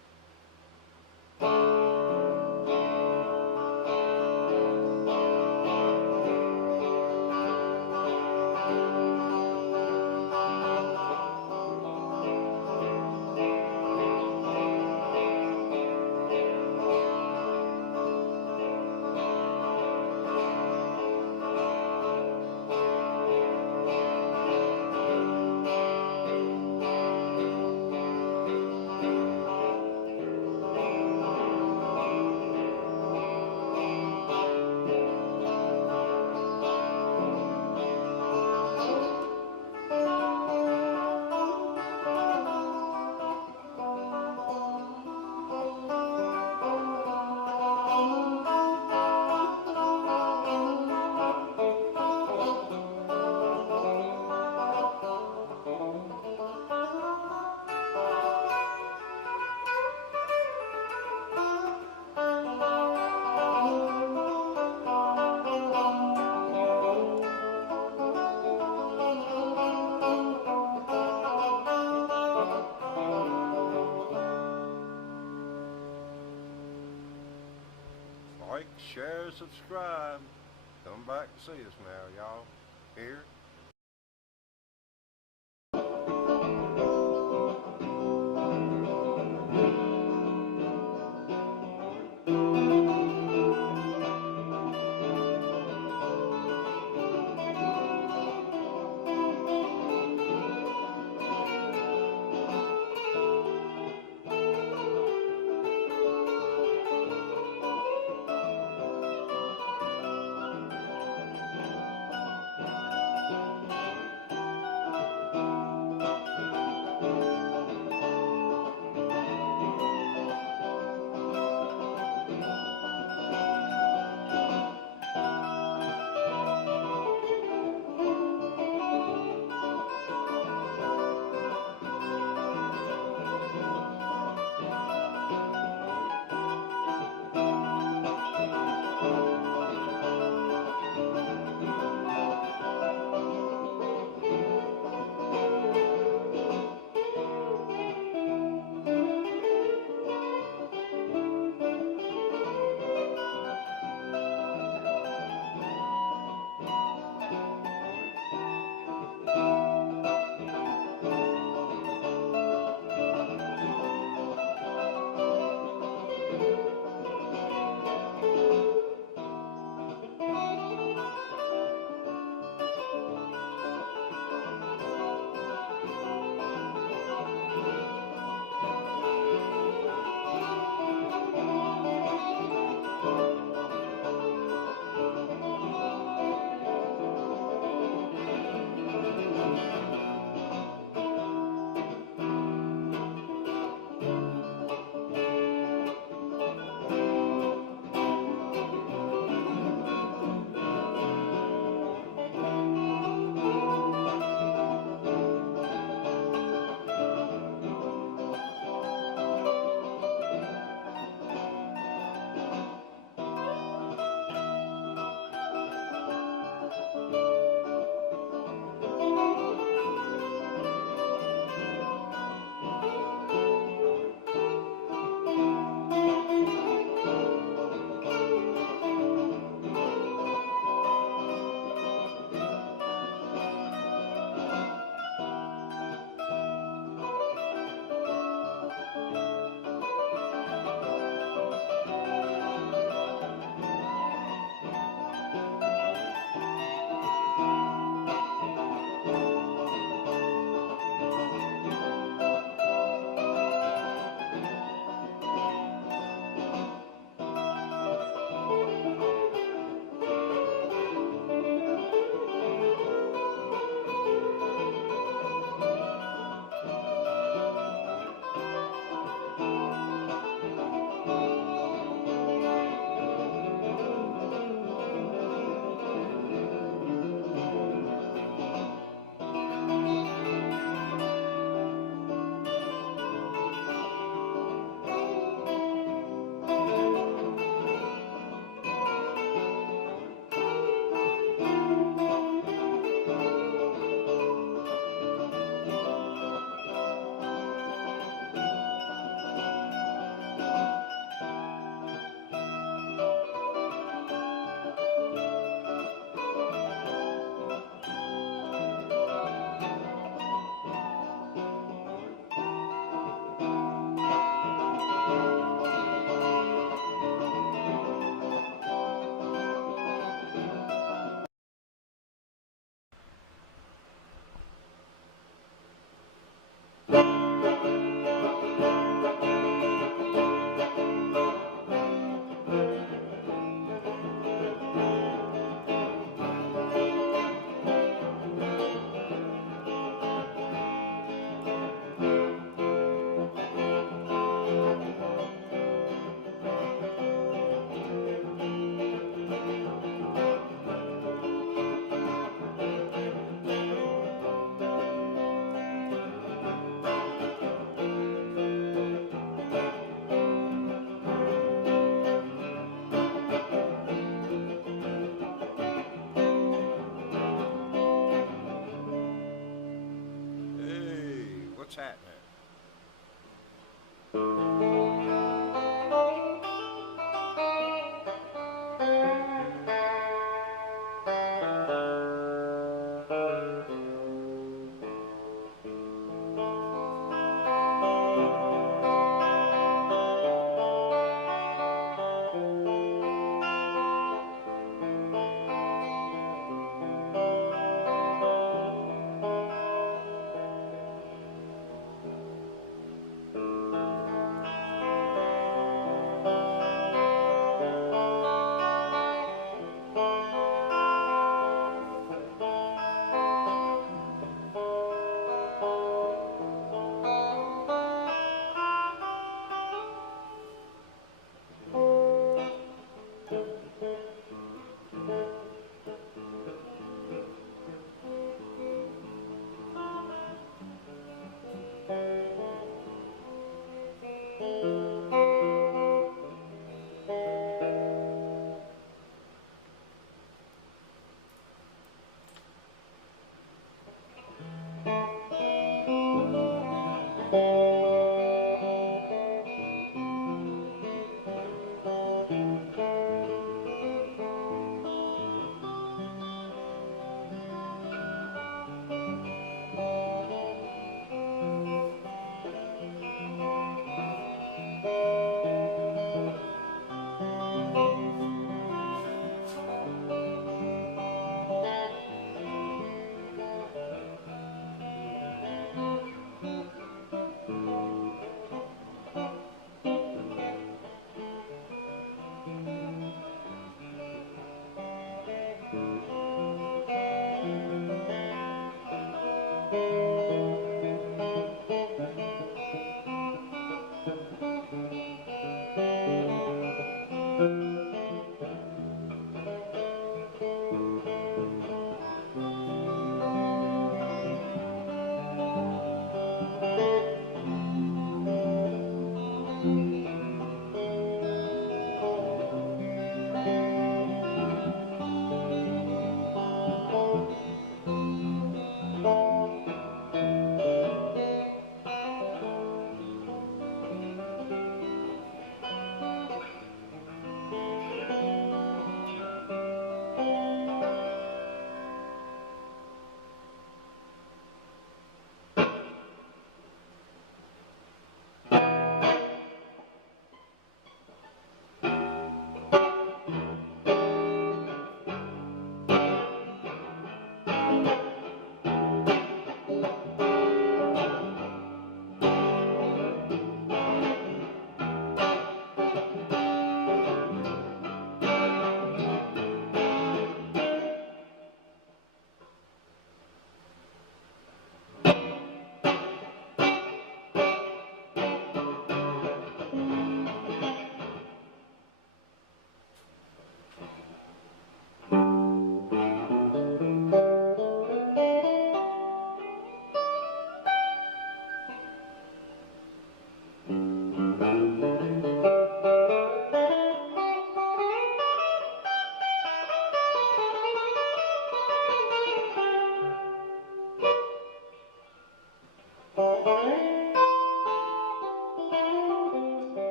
Like, share, subscribe. Come back to see us now, y'all. Here.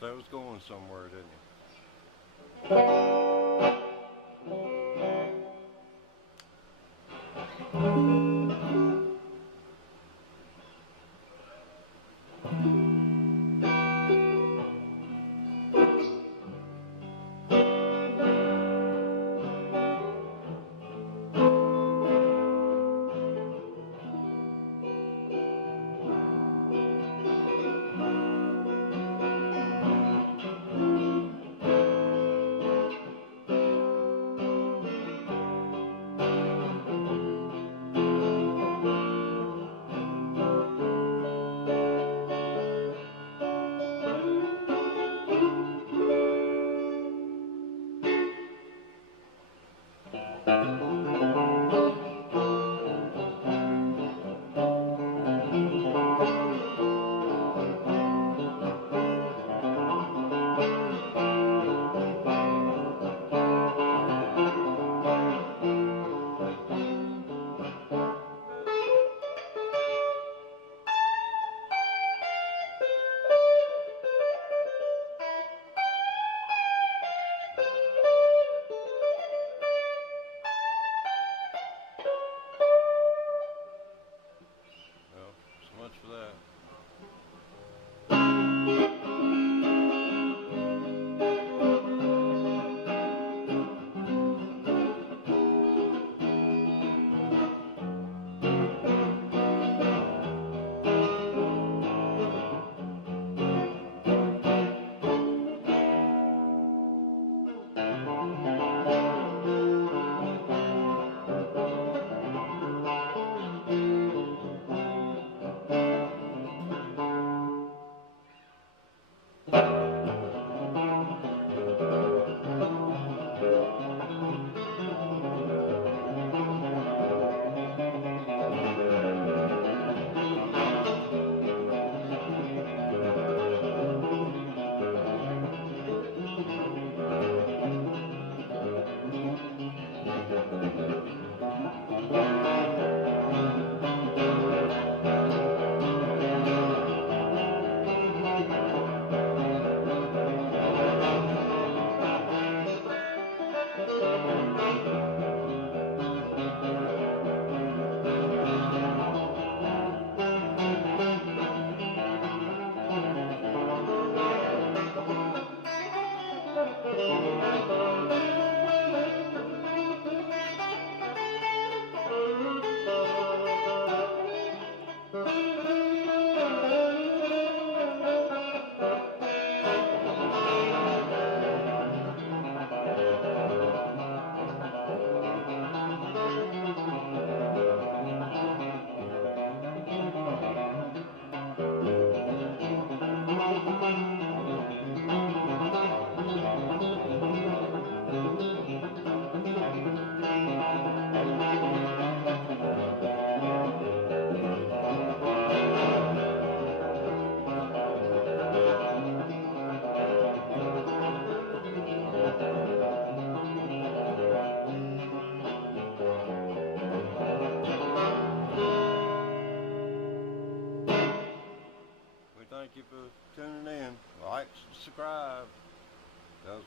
Thought that was going somewhere, didn't you? Well, so much for that. We thank you for tuning in. Like, subscribe. That was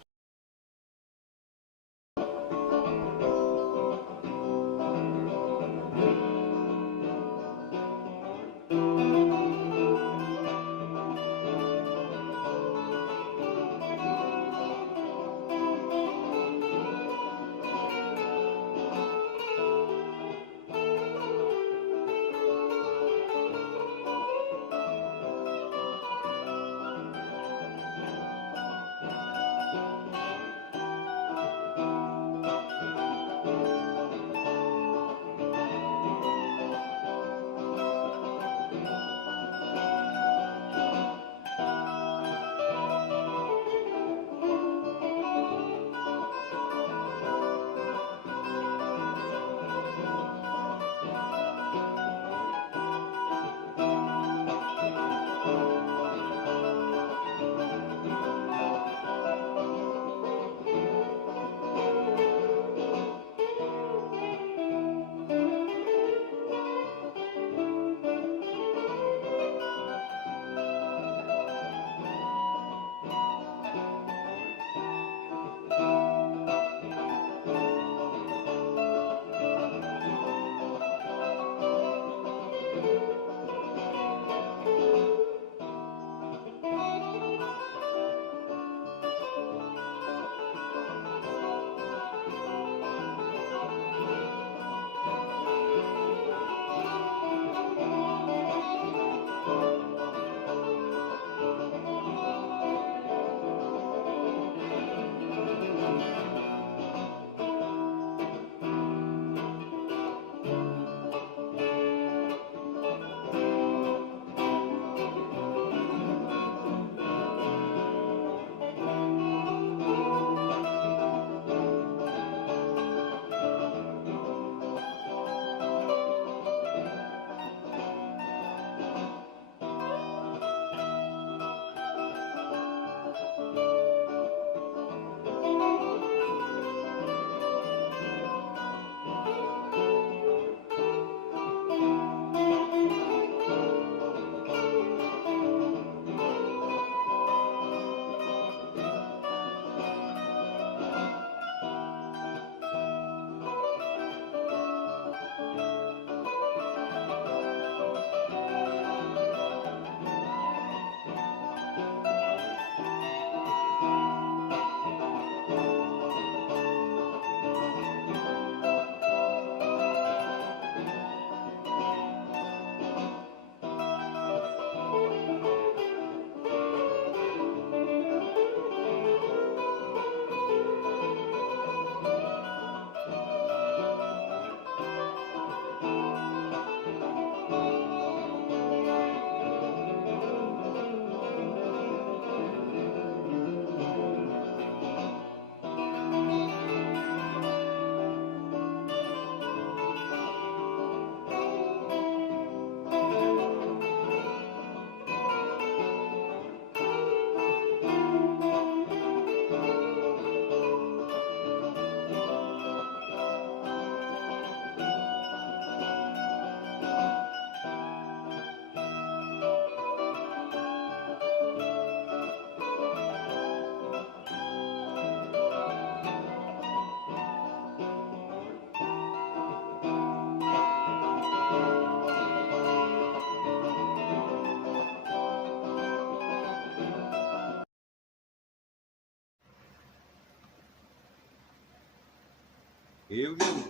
Here we go.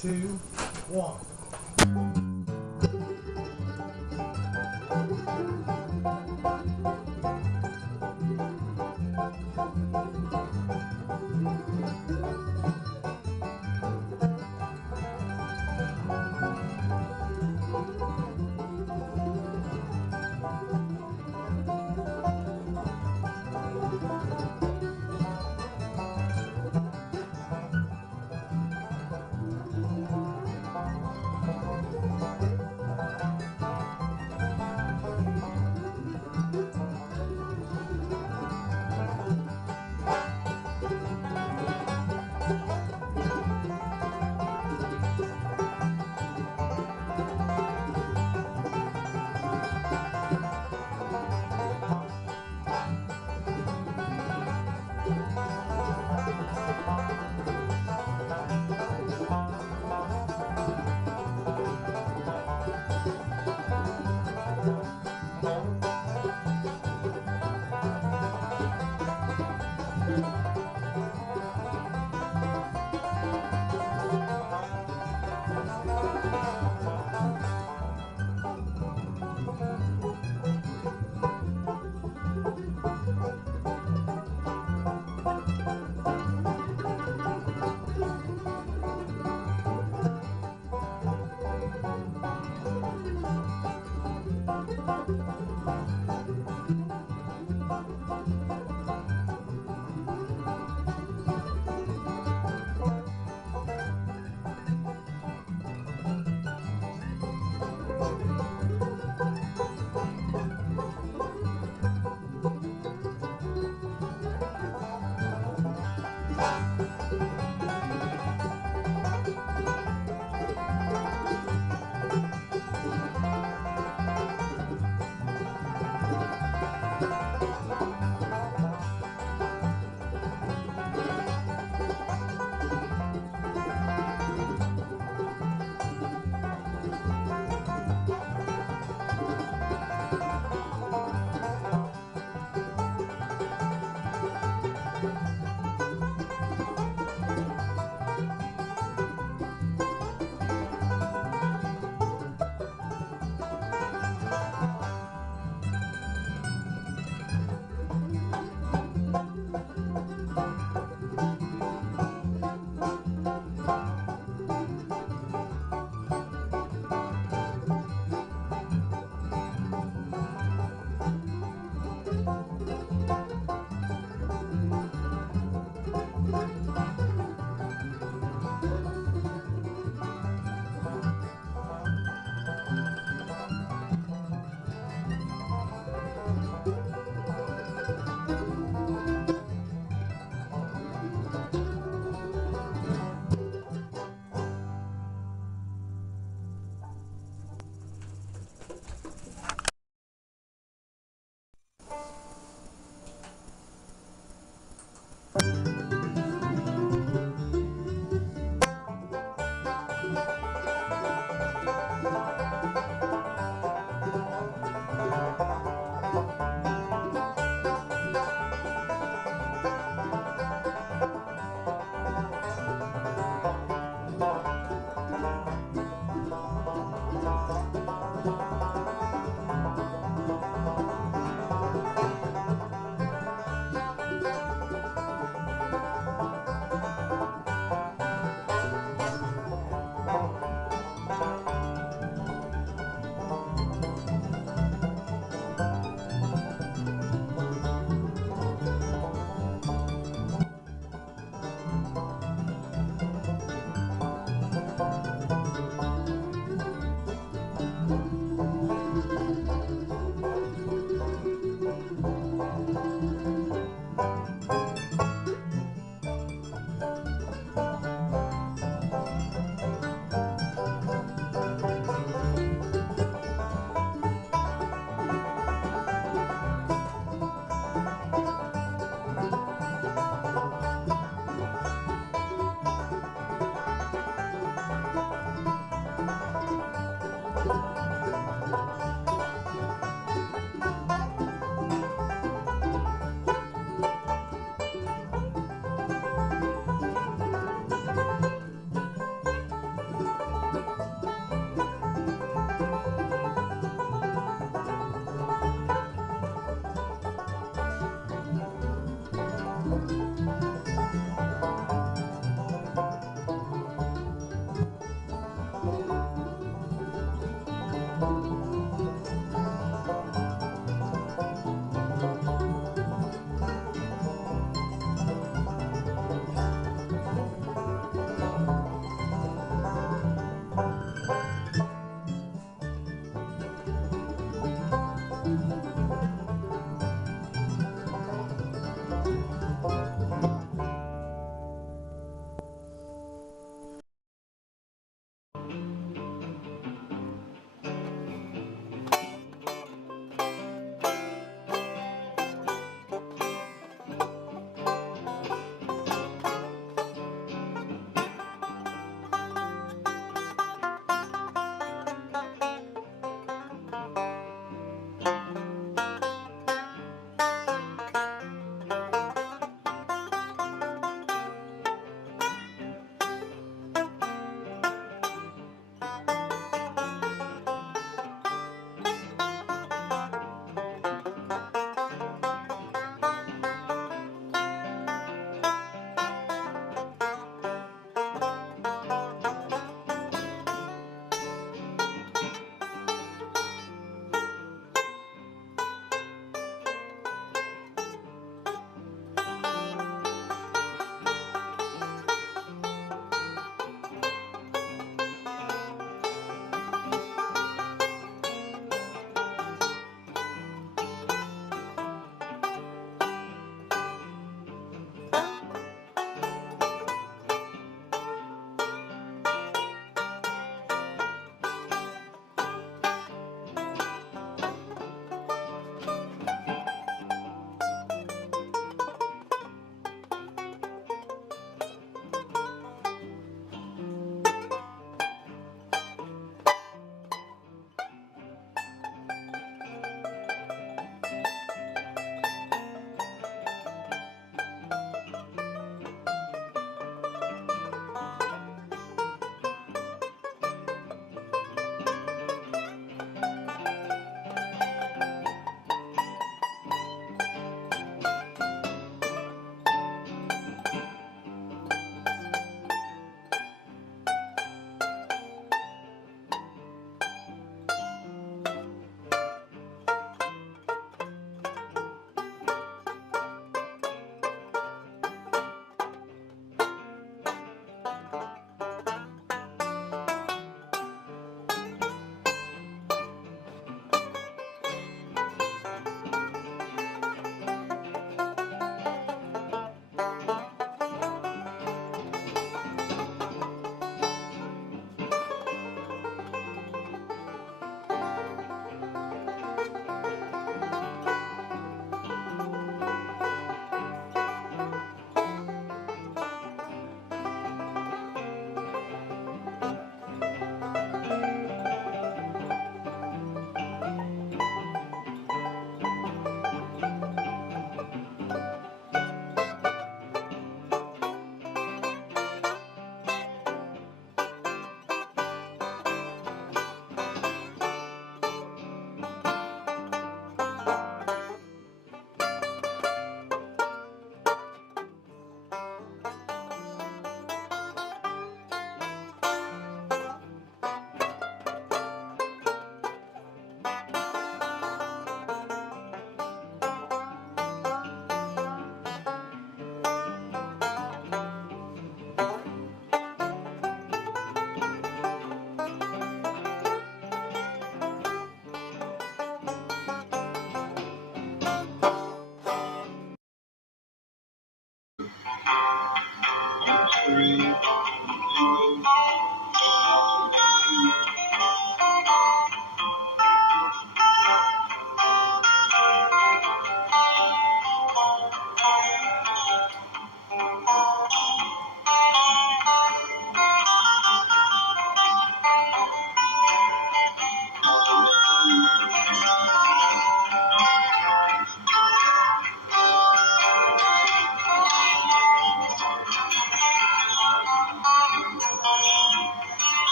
Two, one.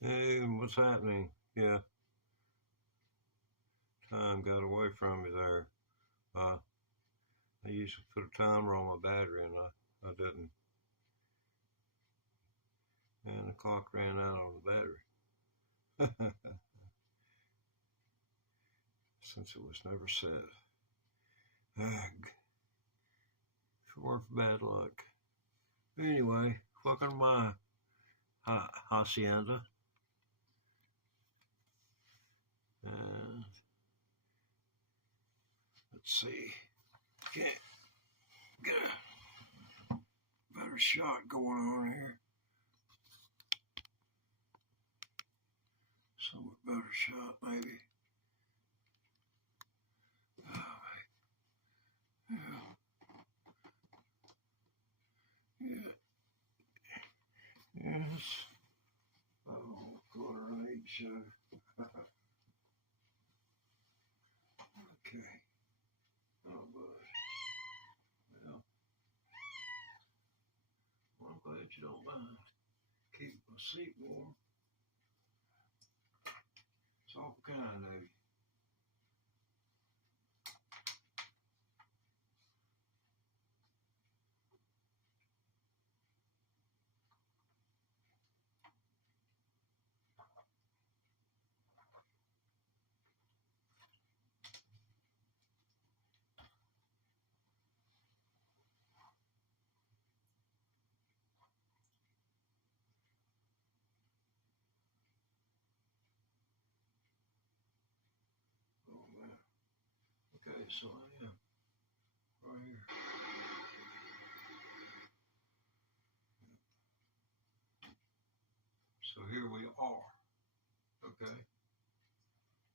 Hey, what's happening? Yeah, time got away from me there. I used to put a timer on my battery and I didn't. And the clock ran out on the battery. Since it was never set. Ugh, for bad luck. Anyway, welcome to my hacienda. And let's see. Can't get a better shot going on here. Somewhat better shot, maybe. Oh, yeah. Yes. Oh, quarter-8 show. Okay. Oh, boy. Well, I'm glad you don't mind. Keep my seat warm. It's all kind of you. Oh, man. Okay, so I am right here. So here we are. Okay.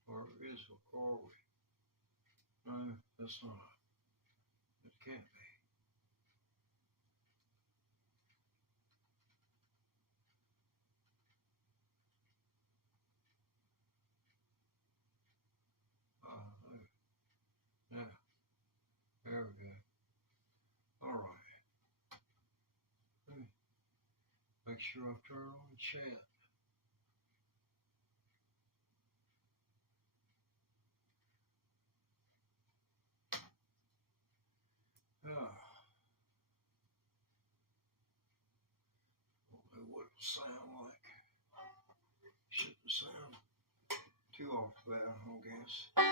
Or is are we? No, that's not. It can't be. Yeah. There we go. All right. Make sure I turn on the chat. Ah. Don't know what it'll sound like. Shouldn't sound too off bad, I guess.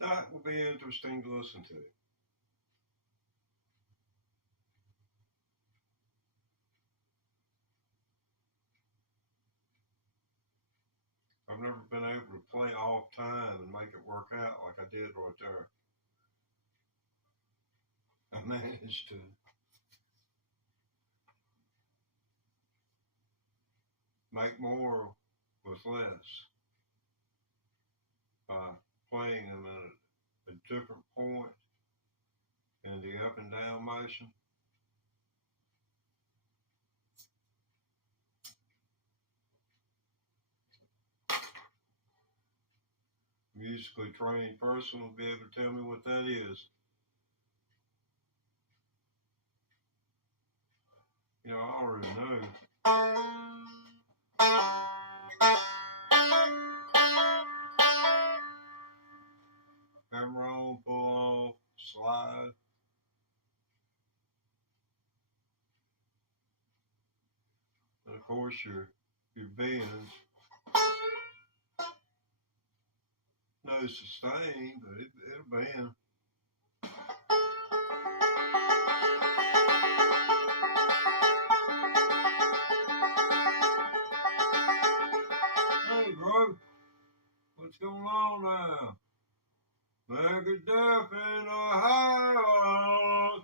That will be interesting to listen to. I've never been able to play off time and make it work out like I did right there. I managed to. Make more with less by playing them at a different point in the up and down motion. Musically trained person will be able to tell me what that is. You know, I already know. Hammer on, pull off, slide. And of course your bends. No sustain, but it'll bend. Hey, bro, what's going on now? Megadeth in the house.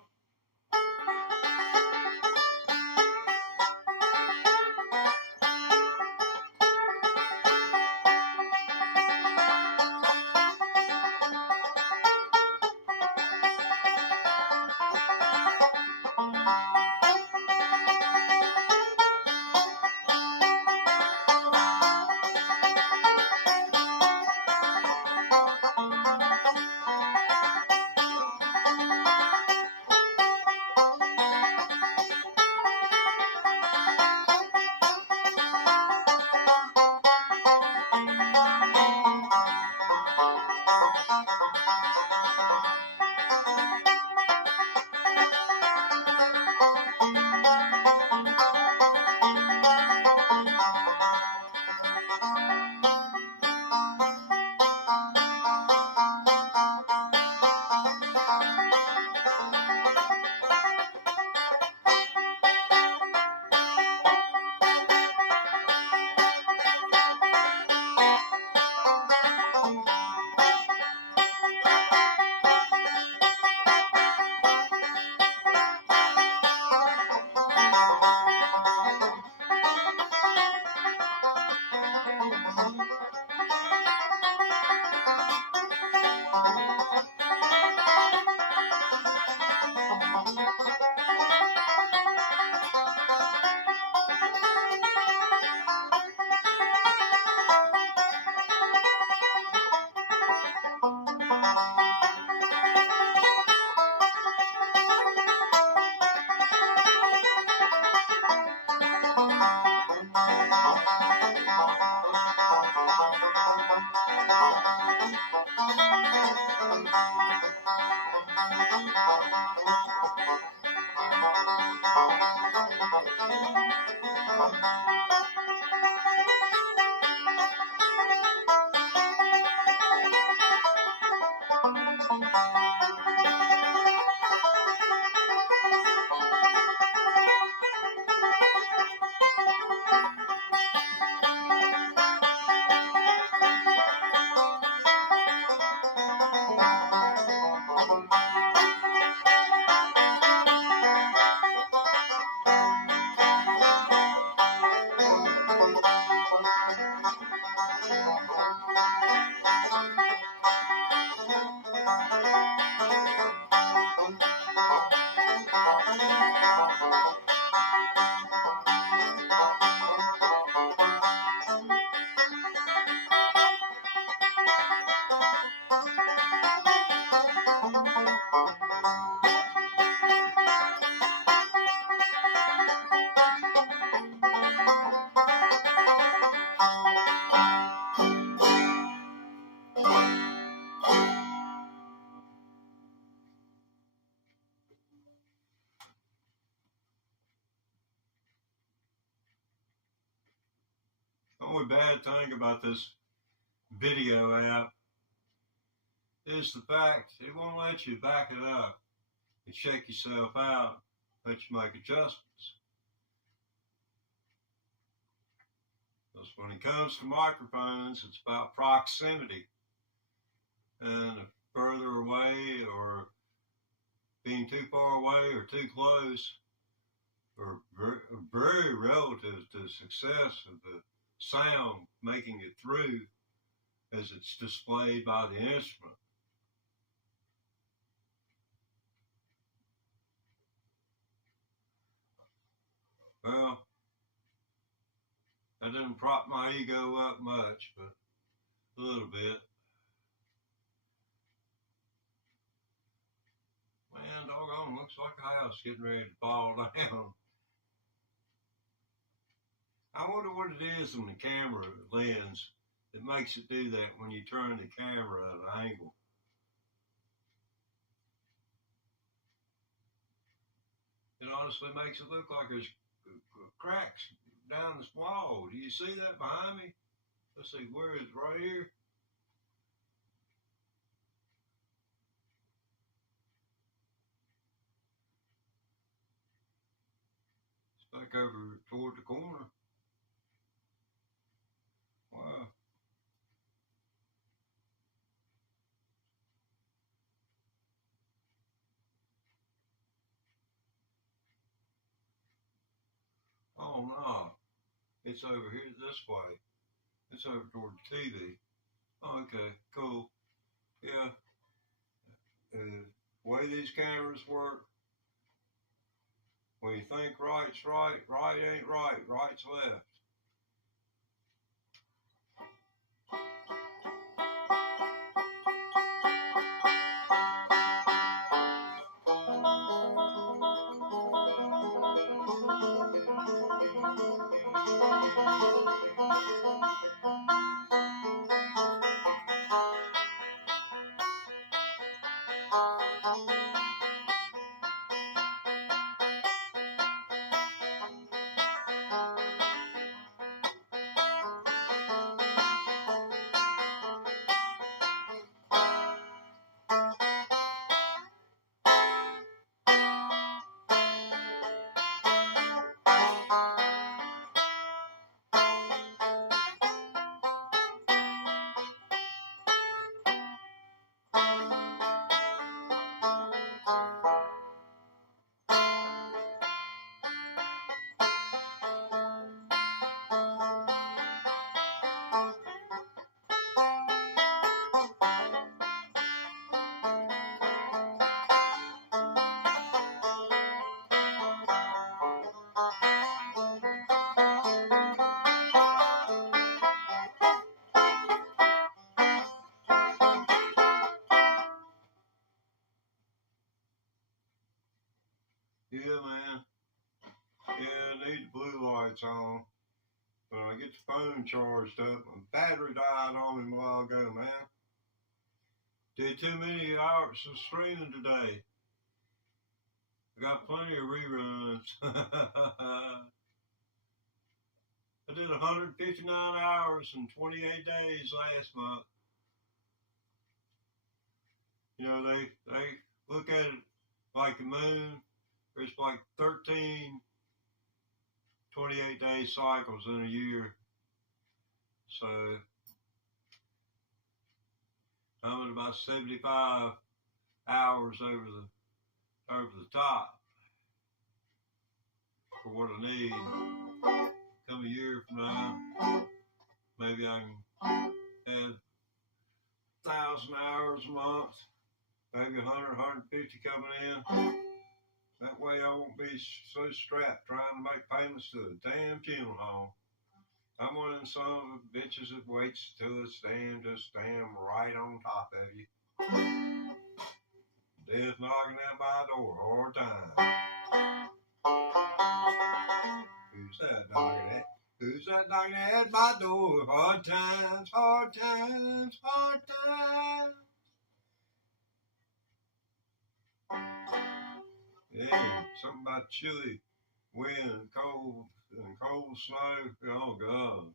The only bad thing about this video app is the fact it won't let you back it up and check yourself out, let you make adjustments. Because when it comes to microphones, it's about proximity. And if further away or being too far away or too close are very relative to the success of the sound making it through as it's displayed by the instrument. Well, I didn't prop my ego up much, but a little bit. Man, doggone, looks like a house getting ready to fall down. I wonder what it is in the camera lens that makes it do that when you turn the camera at an angle. It honestly makes it look like there's cracks down this wall. Do you see that behind me? Let's see, where is it? Right here? It's back over toward the corner. Wow. Oh no, it's over here this way. It's over toward the TV. Oh, okay, cool. Yeah. The way these cameras work, when you think right's right, right ain't right, right's left. Yeah, man. Yeah, need the blue lights on. When I get the phone charged up, my battery died on me a while ago, man. Did too many hours of streaming today. I got plenty of reruns. I did 159 hours in 28 days last month. You know, they look at it like the moon. There's like 13 28-day cycles in a year. So I'm at about 75 hours over the top for what I need. Come a year from now, maybe I can have 1,000 hours a month, maybe 100, 150 coming in. That way I won't be so strapped trying to make payments to the damn funeral home. I'm one of them son of bitches that waits till it's just stand right on top of you. Death knocking at my door all the time. Who's that knocking at? Who's that knocking at my door? Hard times, hard times, hard times. Yeah, something about chilly wind and cold snow. Oh God.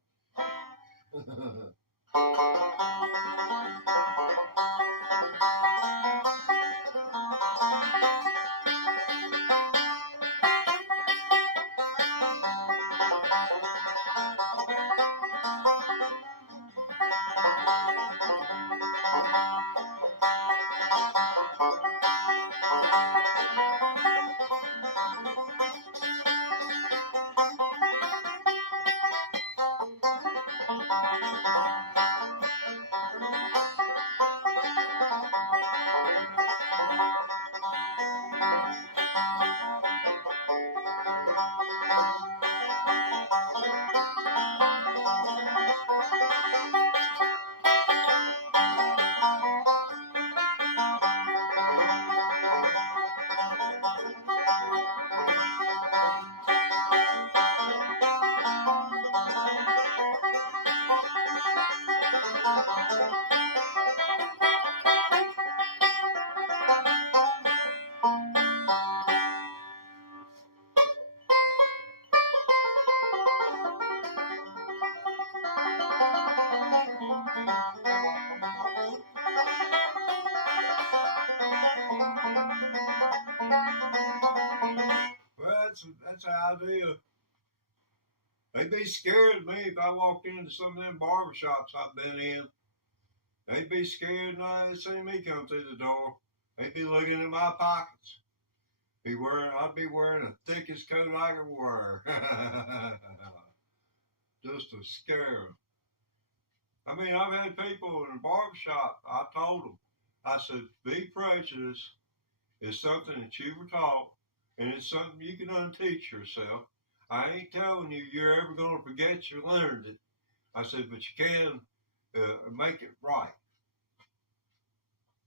Well, that's how I do. They'd be scared of me if I walked into some of them barbershops I've been in. They'd be scared and they'd see me come through the door. They'd be looking at my pockets. I'd be wearing the thickest coat I could wear. Just to scare them. I mean, I've had people in a barbershop, I told them, I said, be prejudiced is something that you were taught, and it's something you can unteach yourself. I ain't telling you you're ever going to forget you learned it. I said, but you can make it right.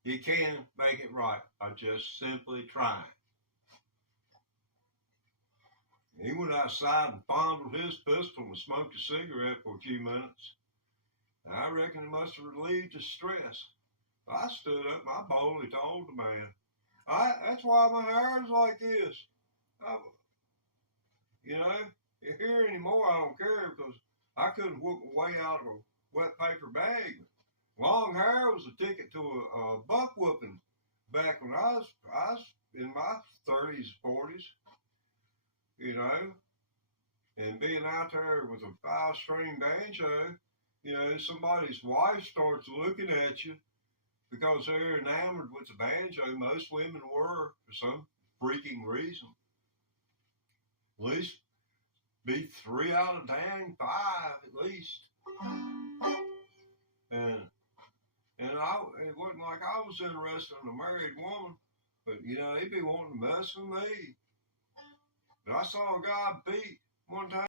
You can make it right by just simply trying. He went outside and fondled his pistol and smoked a cigarette for a few minutes. And I reckon it must have relieved his stress. I stood up and I boldly told the man, that's why my hair is like this. Here anymore, I don't care because I couldn't whoop my way out of a wet paper bag. Long hair was a ticket to a buck whooping back when I was in my 30s, 40s, and being out there with a 5-string banjo, somebody's wife starts looking at you because they're enamored with the banjo. Most women were for some freaking reason. At least be 3 out of dang 5 at least. And it wasn't like I was interested in a married woman, but they'd be wanting to mess with me. But I saw a guy beat one time.